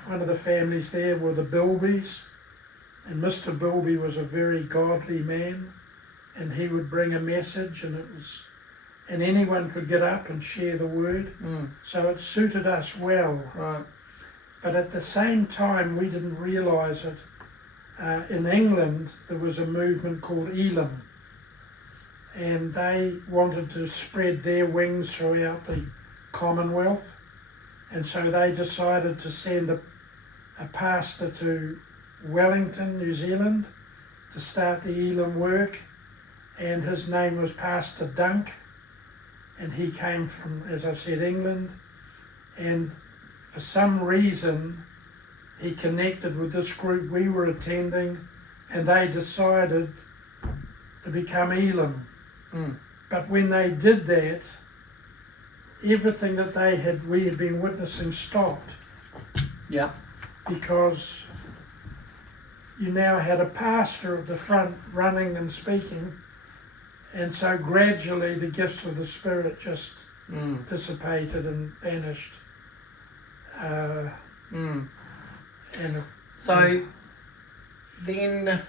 One of the families there were the Bilbys, and Mr. Bilby was a very godly man, and he would bring a message, and anyone could get up and share the word. So it suited us well. Right. But at the same time, we didn't realise it. In England, there was a movement called Elam, and they wanted to spread their wings throughout the Commonwealth, and so they decided to send a pastor to Wellington, New Zealand, to start the Elam work, and his name was Pastor Dunk, and he came from, as I said, England, and for some reason he connected with this group we were attending, and they decided to become Elam. But when they did that, everything that we had been witnessing stopped. Yeah. Because you now had a pastor at the front running and speaking, and so gradually the gifts of the Spirit just dissipated and vanished. And so then,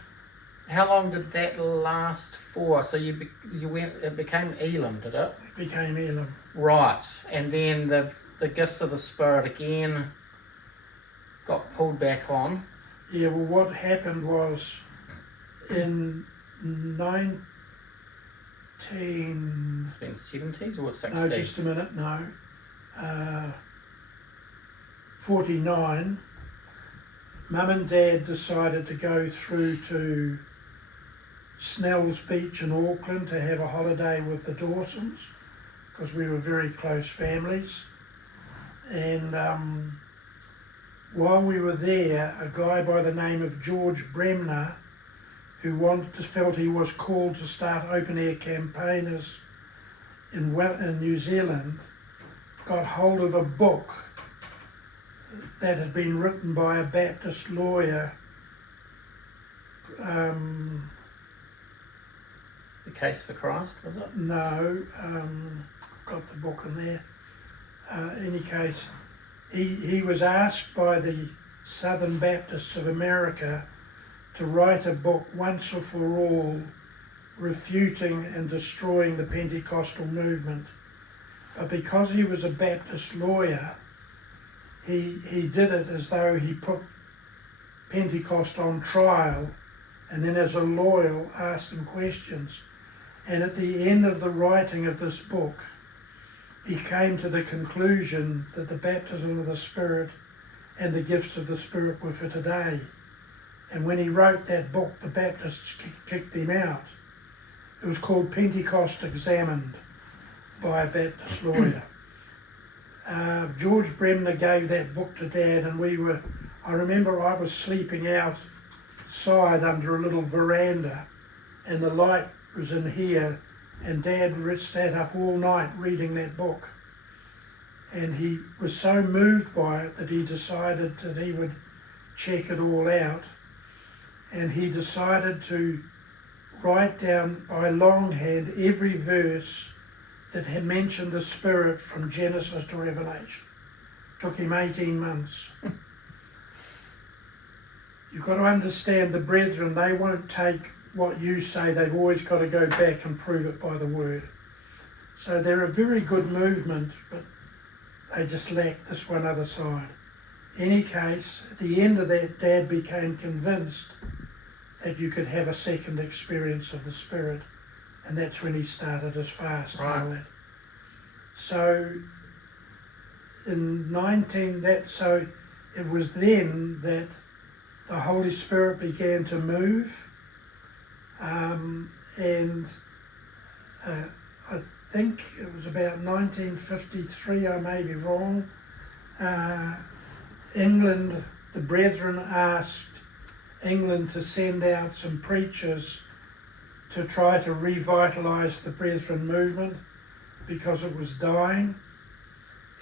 how long did that last for? So you went. It became Elam, did it? it became Elam. Right, and then the gifts of the Spirit again got pulled back on. Yeah. Well, what happened was in It's been 70s or 60s? No, just a minute. No. 49. Mum and Dad decided to go through to Snell's Beach in Auckland to have a holiday with the Dawsons, because we were very close families. And while we were there, a guy by the name of George Bremner, who felt he was called to start open-air campaigners in New Zealand, got hold of a book that had been written by a Baptist lawyer. The Case for Christ, was it? No, I've got the book in there. Any case, he was asked by the Southern Baptists of America to write a book once and for all refuting and destroying the Pentecostal movement. But because he was a Baptist lawyer, he did it as though he put Pentecost on trial, and then as a lawyer asked him questions. And at the end of the writing of this book, he came to the conclusion that the baptism of the Spirit and the gifts of the Spirit were for today. And when he wrote that book, the Baptists kicked him out. It was called Pentecost Examined by a Baptist lawyer. George Bremner gave that book to Dad, and I remember I was sleeping outside under a little veranda, and the light was in here, and Dad sat up all night reading that book. And he was so moved by it that he decided that he would check it all out, and he decided to write down by longhand every verse that had mentioned the Spirit from Genesis to Revelation. Took him 18 months. You've got to understand, the brethren, they won't take what you say. They've always got to go back and prove it by the Word. So they're a very good movement, but they just lack this one other side. Any case, at the end of that, Dad became convinced that you could have a second experience of the Spirit, and that's when he started his fast and all that. So so it was then that the Holy Spirit began to move, and I think it was about 1953, I may be wrong, England, the brethren asked England to send out some preachers to try to revitalise the Brethren movement because it was dying,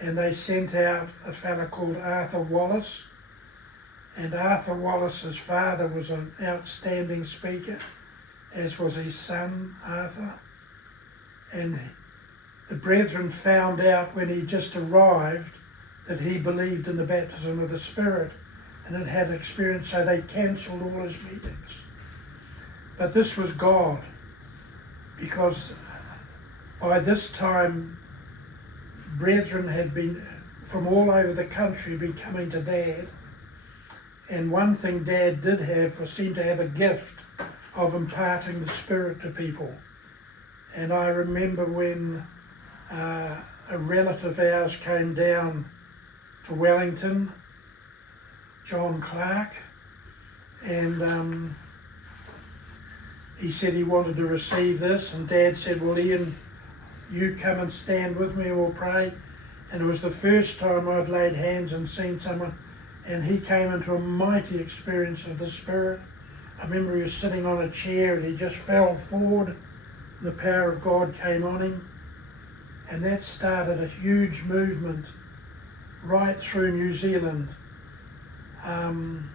and they sent out a fella called Arthur Wallace, and Arthur Wallace's father was an outstanding speaker, as was his son Arthur, and the Brethren found out when he just arrived that he believed in the baptism of the Spirit and had had experience, so they cancelled all his meetings. But this was God, because by this time Brethren had been from all over the country been coming to Dad, and one thing Dad did have was seemed to have a gift of imparting the Spirit to people. And I remember when a relative of ours came down to Wellington, John Clark, and he said he wanted to receive this, and Dad said, well, Ian, you come and stand with me and we'll pray. And it was the first time I'd laid hands and seen someone, and he came into a mighty experience of the Spirit. I remember he was sitting on a chair and he just fell forward. The power of God came on him, and that started a huge movement right through New Zealand. And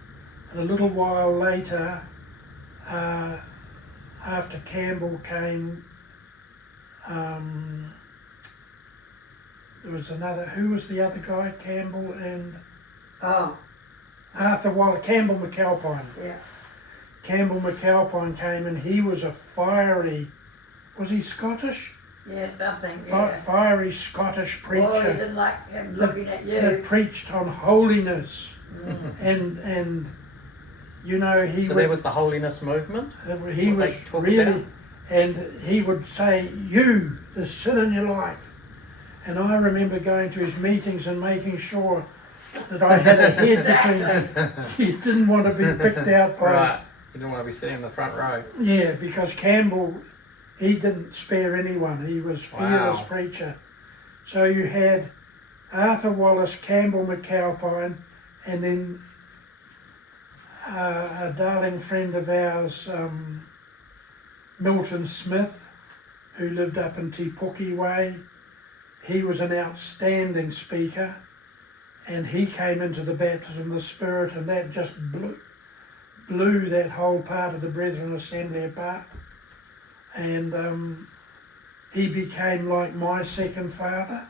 a little while later, after Campbell came, there was another, who was the other guy? Campbell and Arthur Wallace, Campbell McAlpine. Yeah. Campbell McAlpine came, and he was a fiery, was he Scottish? Yes, I think, yeah. Fiery Scottish preacher. Oh, you didn't like him looking at you. That preached on holiness. And you know, he So would, there was the holiness movement? he what was they talk really, about? and he would say, you, there's sin in your life. And I remember going to his meetings and making sure that I had a head between, he didn't want to be picked out by, Right, you didn't want to be sitting in the front row. yeah, because Campbell, he didn't spare anyone. He was fearless Wow. preacher. So you had Arthur Wallace, Campbell McAlpine, and then a darling friend of ours, Milton Smith, who lived up in Te Puke Way. He was an outstanding speaker, and he came into the baptism of the Spirit, and that just blew that whole part of the Brethren Assembly apart. And he became like my second father.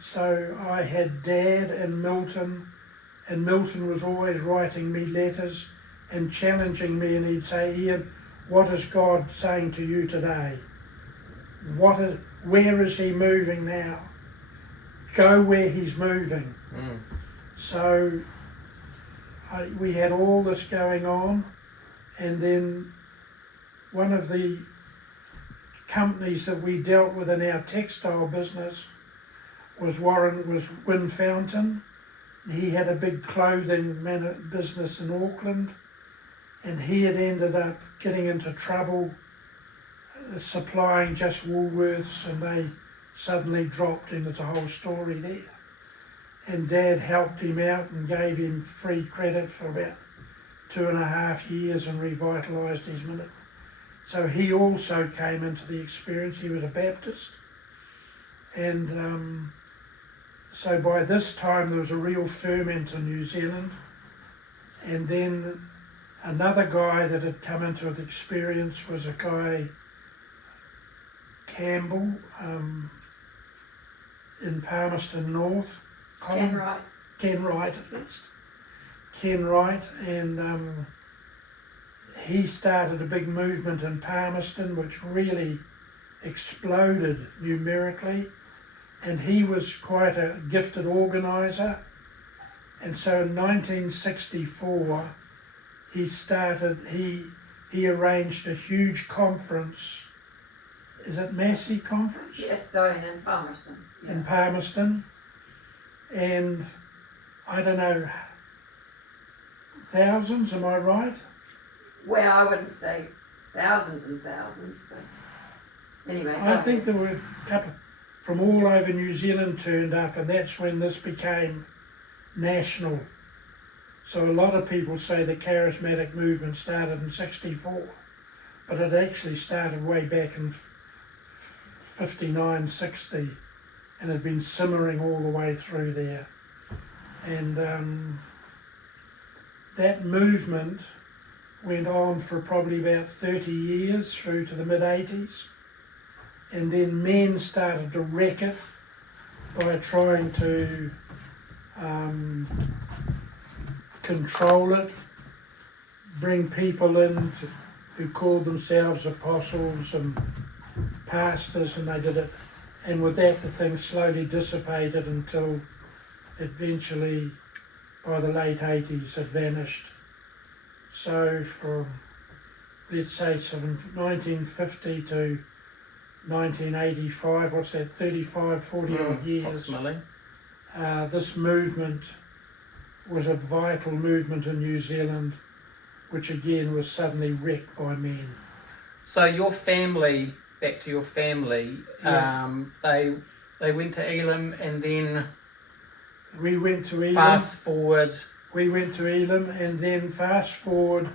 So I had Dad and Milton was always writing me letters and challenging me, and he'd say, Ian, what is God saying to you today? Where is he moving now? Go where he's moving. So we had all this going on, and then one of the companies that we dealt with in our textile business was Win Fountain. He had a big clothing business in Auckland, and he had ended up getting into trouble supplying just Woolworths, and they suddenly dropped him. There's a whole story there. And Dad helped him out and gave him free credit for about 2.5 years and revitalised his ministry. So he also came into the experience. He was a Baptist. And so by this time there was a real ferment in New Zealand. And then another guy that had come into the experience was a guy, Campbell, in Palmerston North. Ken Wright. Ken Wright, at least. Ken Wright, and he started a big movement in Palmerston which really exploded numerically, and he was quite a gifted organiser. And so in 1964 he arranged a huge conference. Is it Massey Conference? Yes, starting in Palmerston. Yeah. In Palmerston, and I don't know, thousands, am I right? Well, I wouldn't say thousands and thousands, but anyway. I think there were a couple from all over New Zealand turned up, and that's when this became national. So a lot of people say the charismatic movement started in '64, but it actually started way back in 59, 60, and had been simmering all the way through there. And that movement went on for probably about 30 years through to the mid-80s, and then men started to wreck it by trying to control it, bring people in who called themselves apostles and pastors, and they did it. And with that, the thing slowly dissipated until eventually, by the late 80s, it vanished. So from, let's say, from 1950 to 1985, what's that, 35, 40 odd years, approximately. this movement was a vital movement in New Zealand, which again was suddenly wrecked by men. So your family, back to your family, Yeah. they went to Elim, and then We went to Elim. fast forward. We went to Elim, and then fast forward,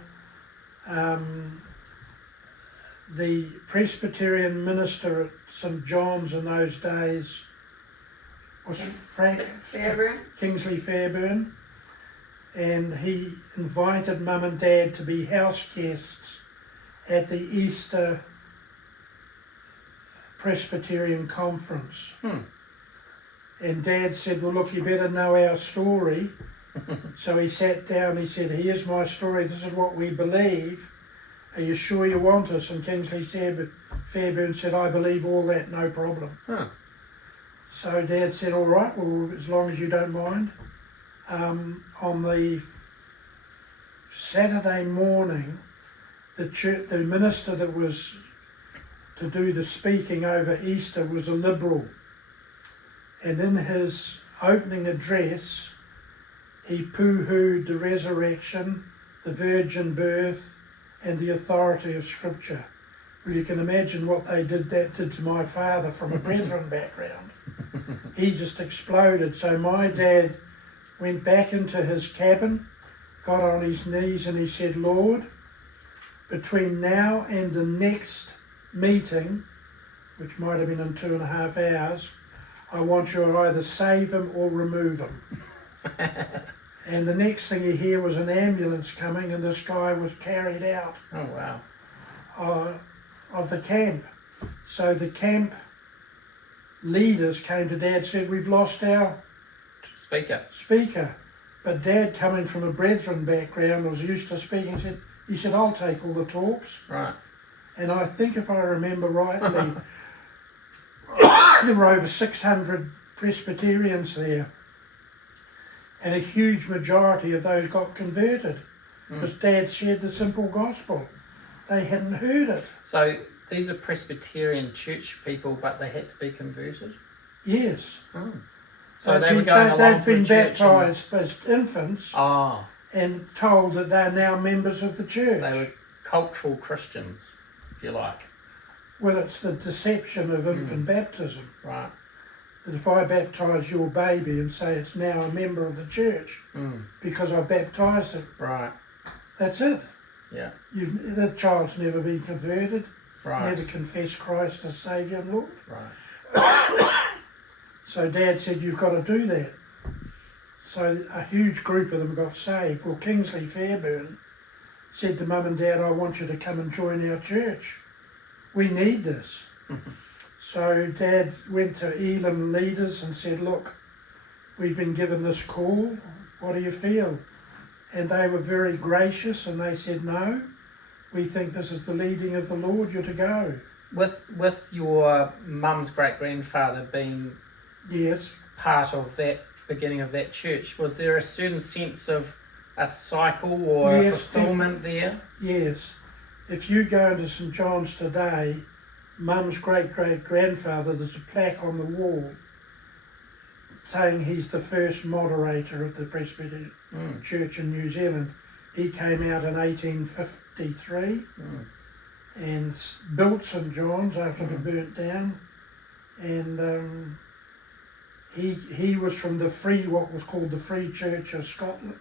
the Presbyterian minister at St John's in those days was Frank Fairburn? Kingsley Fairburn, and he invited Mum and Dad to be house guests at the Easter Presbyterian conference. And Dad said, well, look, you better know our story. So he sat down, he said, here's my story, this is what we believe. Are you sure you want us? And Kingsley Fairburn said, I believe all that, no problem. So Dad said, all right, well, as long as you don't mind. On the Saturday morning, the minister that was to do the speaking over Easter was a Liberal. And in his opening address, he poo-hooed the resurrection, the virgin birth, and the authority of Scripture. Well, you can imagine what that did to my father from a Brethren background. He just exploded. So my dad went back into his cabin, got on his knees, and he said, Lord, between now and the next meeting, which might have been in 2.5 hours, I want you to either save him or remove him. And the next thing you hear was an ambulance coming, and this guy was carried out. Oh, wow. Of the camp. So the camp leaders came to Dad and said, we've lost our speaker. But Dad, coming from a Brethren background, was used to speaking. He said, I'll take all the talks. Right. And I think if I remember rightly, there were over 600 Presbyterians there. And a huge majority of those got converted because Dad shared the simple gospel. They hadn't heard it. So these are Presbyterian church people, but they had to be converted? Yes. So they were going along They'd to been a church baptised as infants and and told that they're now members of the church. they were cultural Christians, if you like. Well, it's the deception of infant baptism. Right. That if I baptise your baby and say it's now a member of the church because I baptised it, Right. that's it. Yeah. The child's never been converted, Right. never confessed Christ as Saviour and Lord. Right. So Dad said, you've got to do that. So a huge group of them got saved. Well, Kingsley Fairburn said to Mum and Dad, I want you to come and join our church. We need this. So Dad went to Elim leaders and said, look, we've been given this call. What do you feel? And they were very gracious, and they said, no, we think this is the leading of the Lord, you're to go. With your mum's great-grandfather being Yes. part of that beginning of that church, was there a certain sense of a cycle or a fulfillment there? Yes. If you go into St John's today, Mum's great-great-grandfather, there's a plaque on the wall saying he's the first moderator of the Presbyterian Church in New Zealand. He came out in 1853 and built St John's after it burnt down, and he was from what was called the Free Church of Scotland,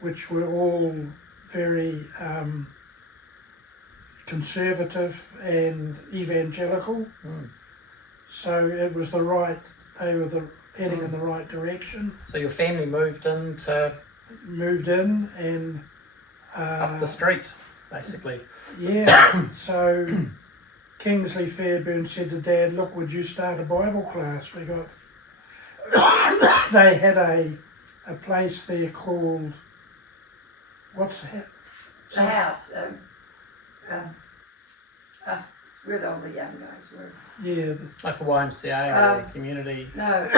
which were all very conservative and evangelical. So it was they were heading in the right direction. So your family moved in And up the street, basically. yeah, so Kingsley Fairburn said to Dad, look, would you start a Bible class? We got, they had a place there called, what's that? The house. It's where all the young guys were. Yeah. Like a YMCA or a community. No,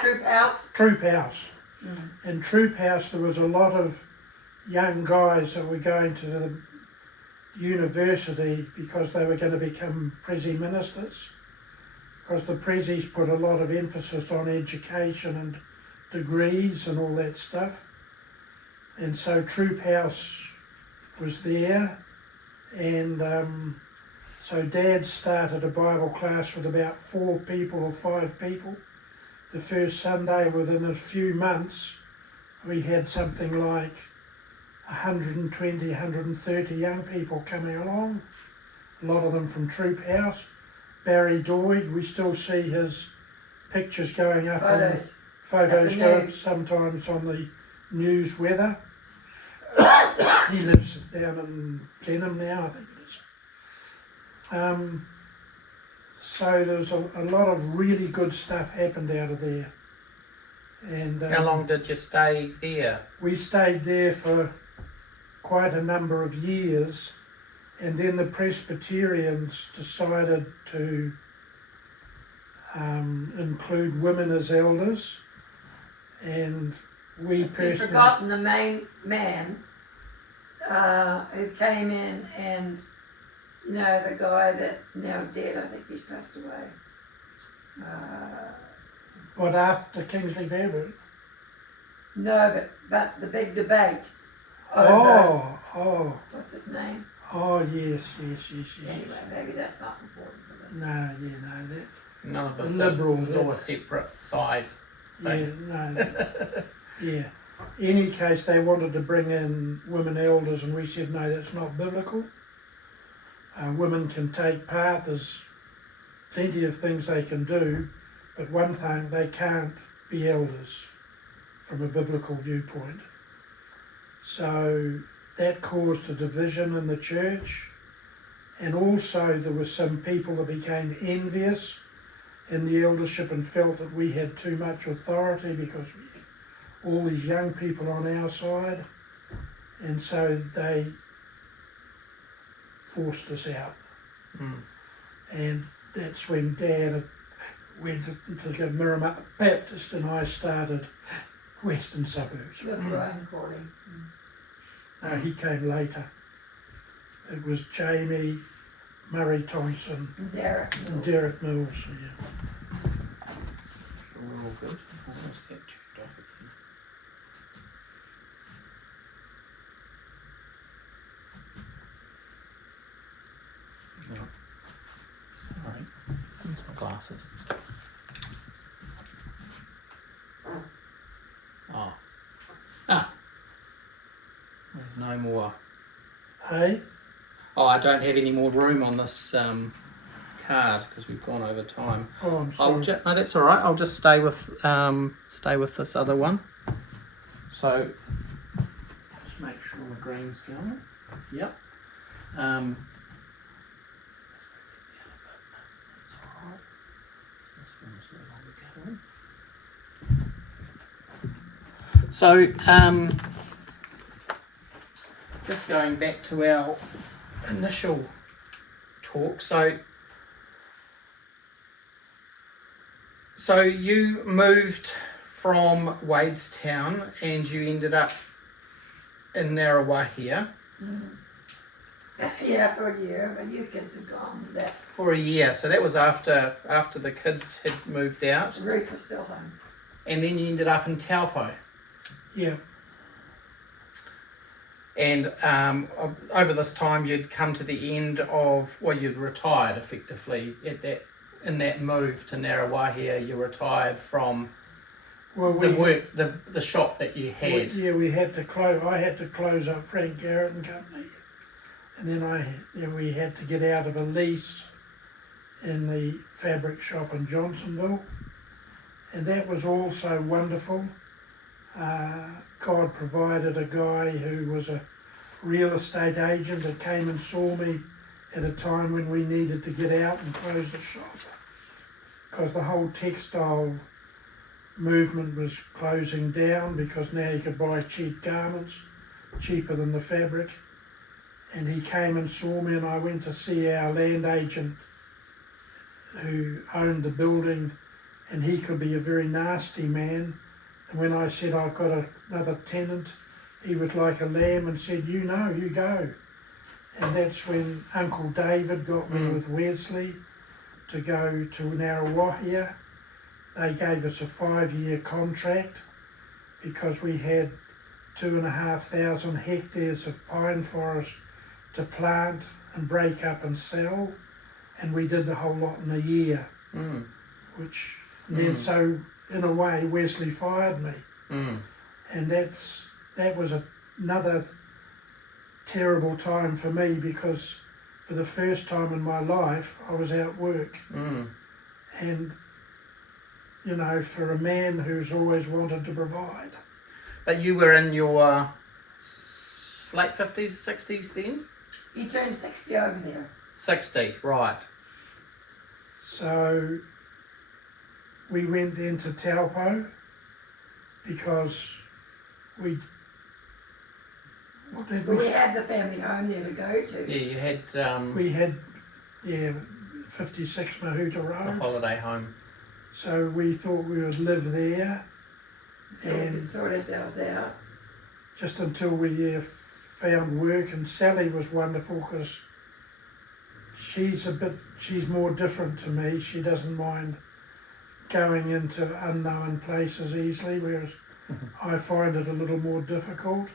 Troop House. Troop House. In Troop House there was a lot of young guys that were going to the university because they were going to become Prezi ministers, because the Prezis put a lot of emphasis on education and degrees and all that stuff. And so Troop House was there, and so Dad started a Bible class with about 4 people or 5 people. The first Sunday, within a few months, we had something like 120, 130 young people coming along, a lot of them from Troop House. Barry Doyd, we still see his pictures going up. Photos go up sometimes on the news weather. He lives down in Blenheim now, I think it is. So there's a lot of really good stuff happened out of there. And how long did you stay there? We stayed there for quite a number of years, and then the Presbyterians decided to include women as elders, and we personally... You've forgotten the main man who came in, and you know, the guy that's now dead, I think he's passed away. What, after Kingsley Fairburn? No, but the big debate over, what's his name? Oh, yes. Anyway, maybe that's not important for this. No, None of this liberals, is all a separate side thing. Yeah. In any case, they wanted to bring in women elders, and we said, no, that's not biblical. Women can take part, there's plenty of things they can do, but one thing, they can't be elders from a biblical viewpoint. So that caused a division in the church, and also there were some people that became envious in the eldership and felt that we had too much authority because we had all these young people on our side, and so they forced us out. And that's when Dad went to the Mirrama Baptist and I started Western Suburbs. With Brian Corley. No, he came later. It was Jamie, Murray Thompson, And Derek Mills. and Derek Mills. Yeah. We're all good. Almost get checked off again. No. Sorry. Where's my glasses? Oh. There's no more. Hey? Oh, I don't have any more room on this card because we've gone over time. Oh, I'm sorry. No, that's all right. I'll just stay with this other one. So just make sure the green's going. Yep. That's all right. This one's no longer going. So just going back to our initial talk. So you moved from Wadestown and you ended up in Narrawahia. Yeah, for a year, but you kids have gone to that. For a year. So that was after the kids had moved out. Ruth was still home. And then you ended up in Taupo. Yeah. And over this time you'd come to the end of, well, you'd retired effectively in that move to Narrawahia. You retired from the shop that you had. We had to close. I had to close up Frank Garratt and Company, And then we had to get out of a lease in the fabric shop in Johnsonville, and that was also wonderful. God provided a guy who was a real estate agent that came and saw me at a time when we needed to get out and close the shop, because the whole textile movement was closing down, because now you could buy cheap garments, cheaper than the fabric. And he came and saw me, and I went to see our land agent who owned the building, and he could be a very nasty man. And when I said I've got another tenant, he was like a lamb and said, you go. And that's when Uncle David got me with Wesley to go to Narrawahia. They gave us a 5-year contract because we had 2,500 hectares of pine forest to plant and break up and sell, and we did the whole lot in a year. So in a way Wesley fired me, and that was another terrible time for me, because for the first time in my life I was out work, and you know, for a man who's always wanted to provide. But you were in your late 50s, 60s then? He turned 60 over there. 60, right. So we went then to Taupo because we had the family home there to go to. Yeah, you had... we had 56 Mahuta a Road. holiday home. So we thought we would live there, So we and could sort ourselves out. just until we found work. And Sally was wonderful because she's more different to me. She doesn't mind going into unknown places easily, whereas I find it a little more difficult,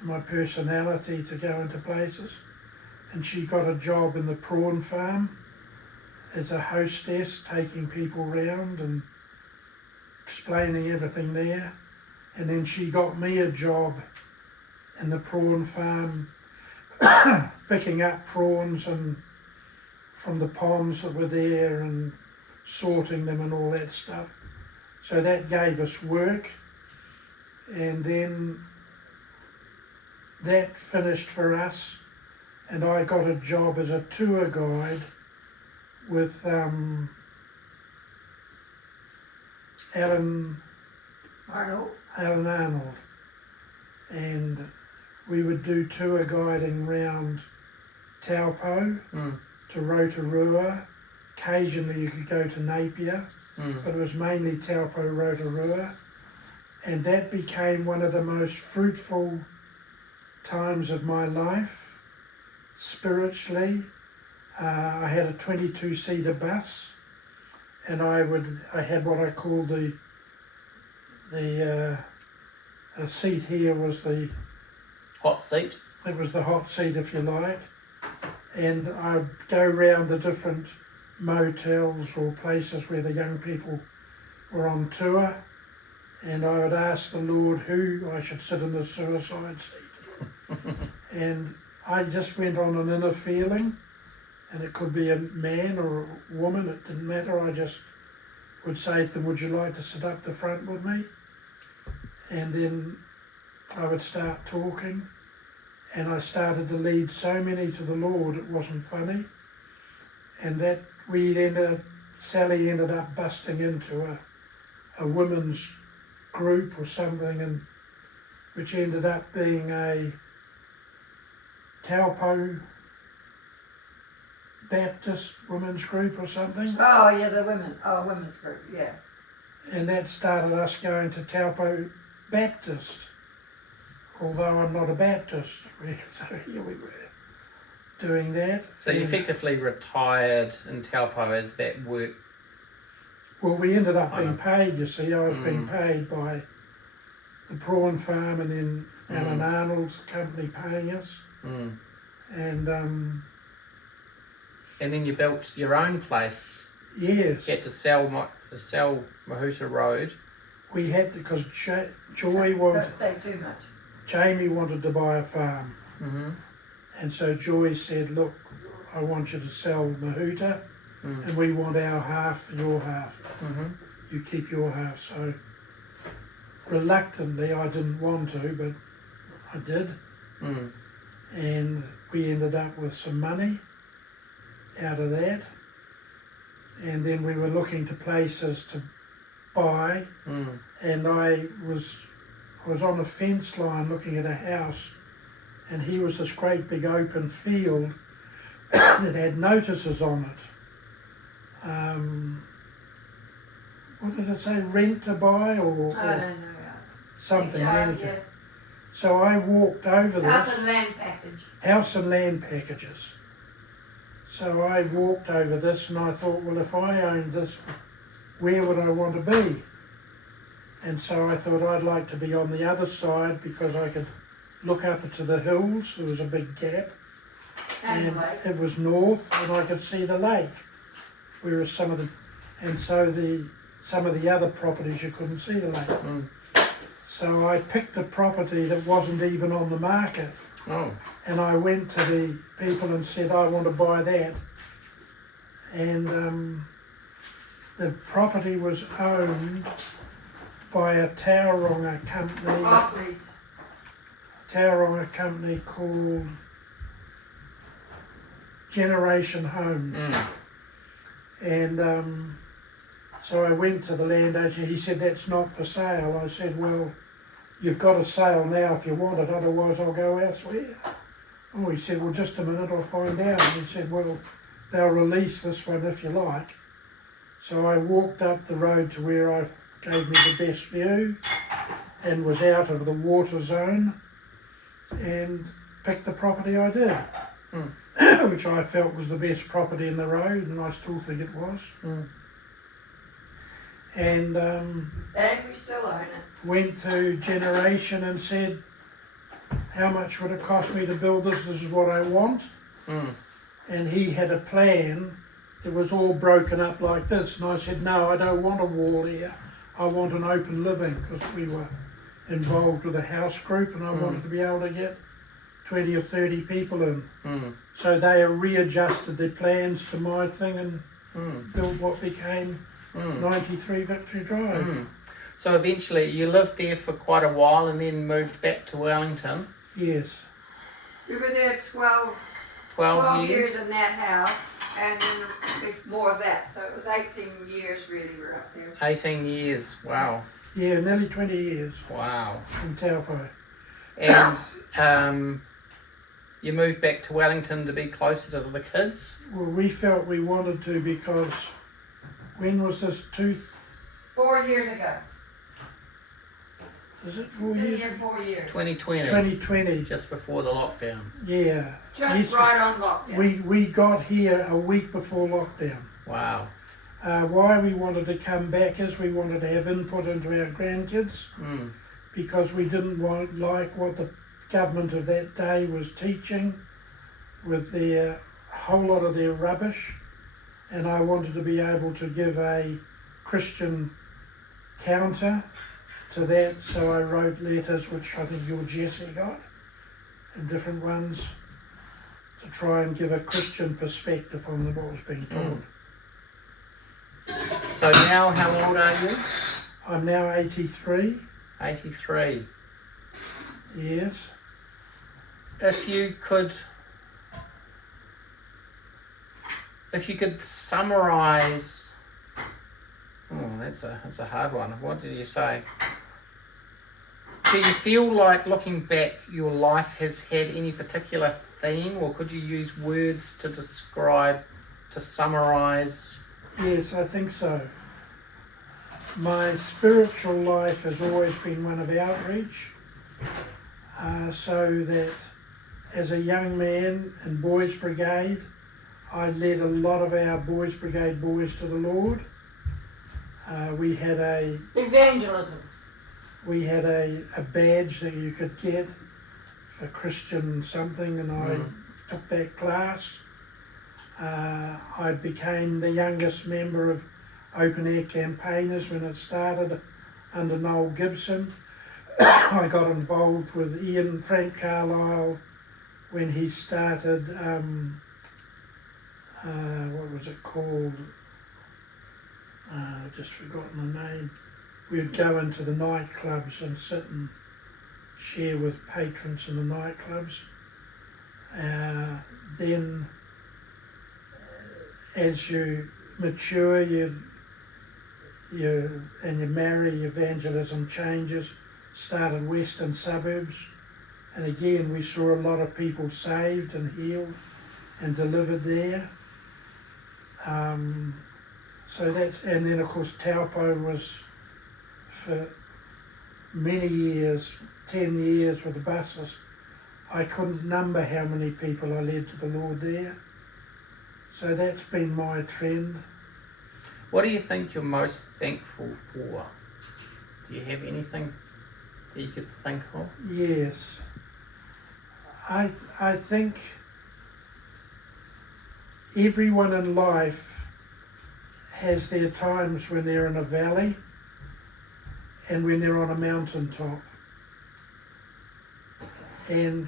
my personality, to go into places. And she got a job in the prawn farm as a hostess, taking people round and explaining everything there. And then she got me a job in the prawn farm, picking up prawns and from the ponds that were there and sorting them and all that stuff. So that gave us work, and then that finished for us, and I got a job as a tour guide with Alan Arnold, and we would do tour guiding round Taupo to Rotorua. Occasionally you could go to Napier, but it was mainly Taupo, Rotorua, and that became one of the most fruitful times of my life spiritually. I had a 22-seater bus, and I had what I call the seat here was the hot seat. It was the hot seat, if you like, and I'd go round the different motels or places where the young people were on tour, and I would ask the Lord who I should sit in the suicide seat. And I just went on an inner feeling, and it could be a man or a woman, it didn't matter. I just would say to them, would you like to sit up the front with me? And then I would start talking, and I started to lead so many to the Lord, it wasn't funny. And that Sally ended up busting into a women's group or something, and which ended up being a Taupo Baptist women's group or something. Oh yeah, women's group, yeah. And that started us going to Taupo Baptist, although I'm not a Baptist. So here we were doing that. So you effectively retired in Taupo as that work? Well, we ended up being paid, you see. I was being paid by the prawn farm, and then Alan Arnold's company paying us. And then you built your own place. yes. You had to sell Mahuta Road. We had to, because Don't say too much. Jamie wanted to buy a farm. And so Joy said, look, I want you to sell Mahuta, and we want our half, your half. You keep your half. So reluctantly, I didn't want to, but I did. And we ended up with some money out of that. And then we were looking to places to buy, and I was on a fence line looking at a house, and here was this great big open field that had notices on it. What did it say? Rent to buy or I don't know. something. Yeah. So I walked over this. House and land package. House and land packages. So I walked over this and I thought, well, if I owned this, where would I want to be? And so I thought I'd like to be on the other side because I could look up into the hills. There was a big gap. And the lake. It was north and I could see the lake. Whereas some of the other properties you couldn't see the lake. So I picked a property that wasn't even on the market. And I went to the people and said, I want to buy that. And the property was owned by a Tauranga company called Generation Homes. And so I went to the land agent. He said, that's not for sale. I said, well, you've got a sale now if you want it, otherwise I'll go elsewhere. Oh, he said, well, just a minute, I'll find out. And he said, well, they'll release this one if you like. So I walked up the road to where I gave me the best view and was out of the water zone and picked the property I did, which I felt was the best property in the road, and I still think it was. And we still own it. went to Generation and said, how much would it cost me to build this? This is what I want. And he had a plan that was all broken up like this. And I said, no, I don't want a wall here. I want an open living, because we were involved with a house group and I wanted to be able to get 20 or 30 people in. So they readjusted their plans to my thing and built what became 93 Victory Drive. So eventually you lived there for quite a while and then moved back to Wellington. Yes. We were there 12 years in that house, and then more of that. So it was 18 years really we were up there. 18 years, wow. Yeah, nearly 20 years. Wow. In Taupo. And you moved back to Wellington to be closer to the kids? Well, we felt we wanted to because when was this? 4 years ago. Is it 4 Been years? here 4 years. 2020. 2020. Just before the lockdown. Yeah. Just right on lockdown. We got here a week before lockdown. Wow. Why we wanted to come back is we wanted to have input into our grandkids because we didn't like what the government of that day was teaching with their whole lot of their rubbish, and I wanted to be able to give a Christian counter to that, so I wrote letters, which I think your Jesse got, and different ones, to try and give a Christian perspective on what was being taught. So now, how old are you? I'm now 83. 83. Yes. If you could summarise, that's a hard one. What did you say? Do you feel like looking back, your life has had any particular theme, or could you use words to describe, to summarise? Yes, I think so. My spiritual life has always been one of outreach, so that as a young man in Boys Brigade, I led a lot of our Boys Brigade boys to the Lord. We had evangelism. We had a badge that you could get for Christian something, and I took that class. I became the youngest member of Open Air Campaigners when it started under Noel Gibson. I got involved with Frank Garratt, when he started, what was it called? I've just forgotten the name. We'd go into the nightclubs and sit and share with patrons in the nightclubs. Then, as you mature, you marry, evangelism changes. Started Western Suburbs, and again we saw a lot of people saved and healed and delivered there. So that's, and then of course Taupo was for many years, 10 years with the buses. I couldn't number how many people I led to the Lord there. So that's been my trend. What do you think you're most thankful for? Do you have anything that you could think of? Yes. I think everyone in life has their times when they're in a valley and when they're on a mountaintop. And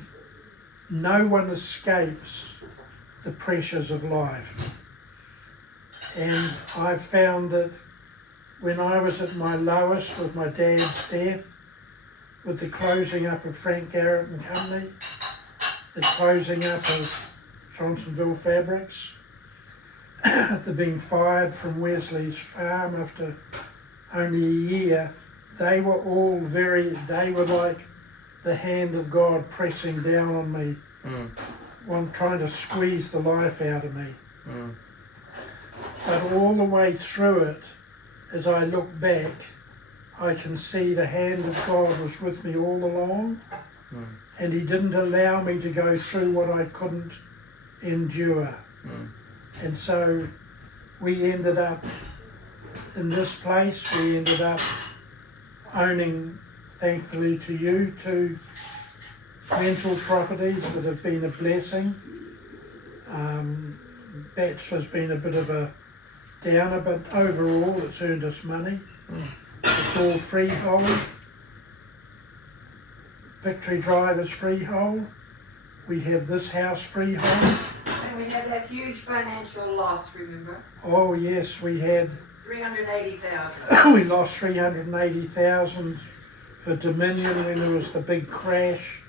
no one escapes the pressures of life. And I've found that when I was at my lowest with my dad's death, with the closing up of Frank Garratt and Company, the closing up of Johnsonville Fabrics, the being fired from Wesley's farm after only a year, they were all they were like the hand of God pressing down on me, one trying to squeeze the life out of me. But all the way through it, as I look back, I can see the hand of God was with me all along, and he didn't allow me to go through what I couldn't endure. And so we ended up in this place. We ended up owning, thankfully to you, 2 rental properties that have been a blessing. Bachelor's been a bit of a downer, but overall it's earned us money. It's all freehold. Victory Drive is freehold. We have this house freehold. And we had that huge financial loss, remember? Oh yes, we had. 380,000. We lost 380,000 for Dominion when there was the big crash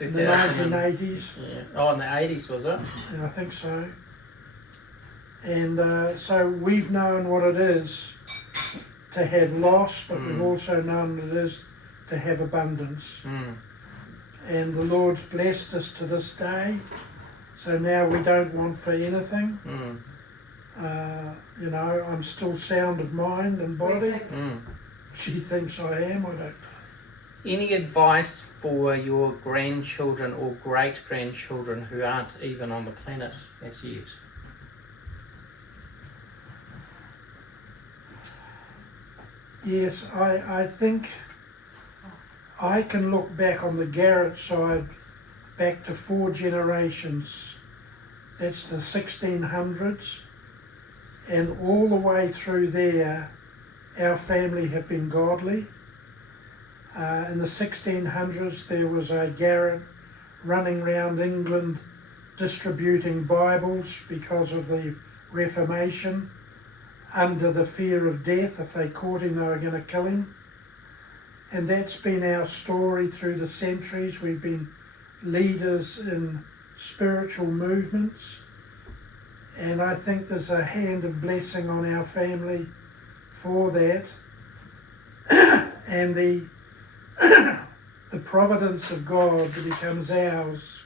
in the 1980s. Yeah. Oh, in the 80s was it? Yeah, I think so. And so we've known what it is to have loss, but we've also known what it is to have abundance. And the Lord's blessed us to this day. So now we don't want for anything. You know, I'm still sound of mind and body. She thinks I am, I don't. Any advice for your grandchildren or great-grandchildren who aren't even on the planet as yet? Yes, I think I can look back on the Garratt side back to 4 generations. That's the 1600s. And all the way through there, our family have been godly. In the 1600s, there was a Garratt running around England distributing Bibles because of the Reformation, under the fear of death. If they caught him, they were going to kill him. And that's been our story through the centuries. We've been leaders in spiritual movements. And I think there's a hand of blessing on our family for that. And the providence of God that becomes ours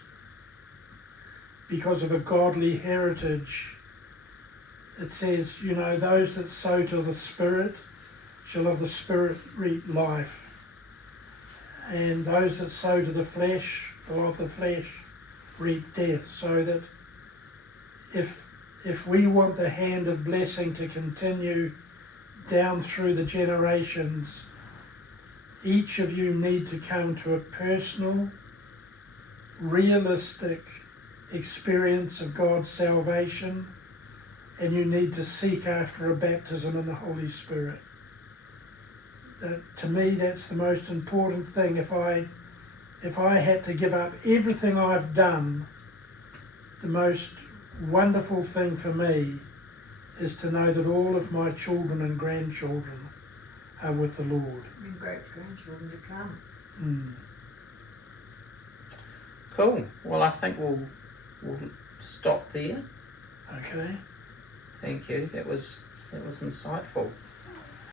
because of a godly heritage. It says, you know, those that sow to the Spirit shall of the Spirit reap life. And those that sow to the flesh shall of the flesh reap death. So that if we want the hand of blessing to continue down through the generations, each of you need to come to a personal, realistic experience of God's salvation, and you need to seek after a baptism in the Holy Spirit. To me, that's the most important thing. If I had to give up everything I've done the most wonderful thing for me is to know that all of my children and grandchildren are with the Lord. And great-grandchildren to come. Mm. Cool. Well, I think we'll stop there. Okay. Thank you. That was insightful.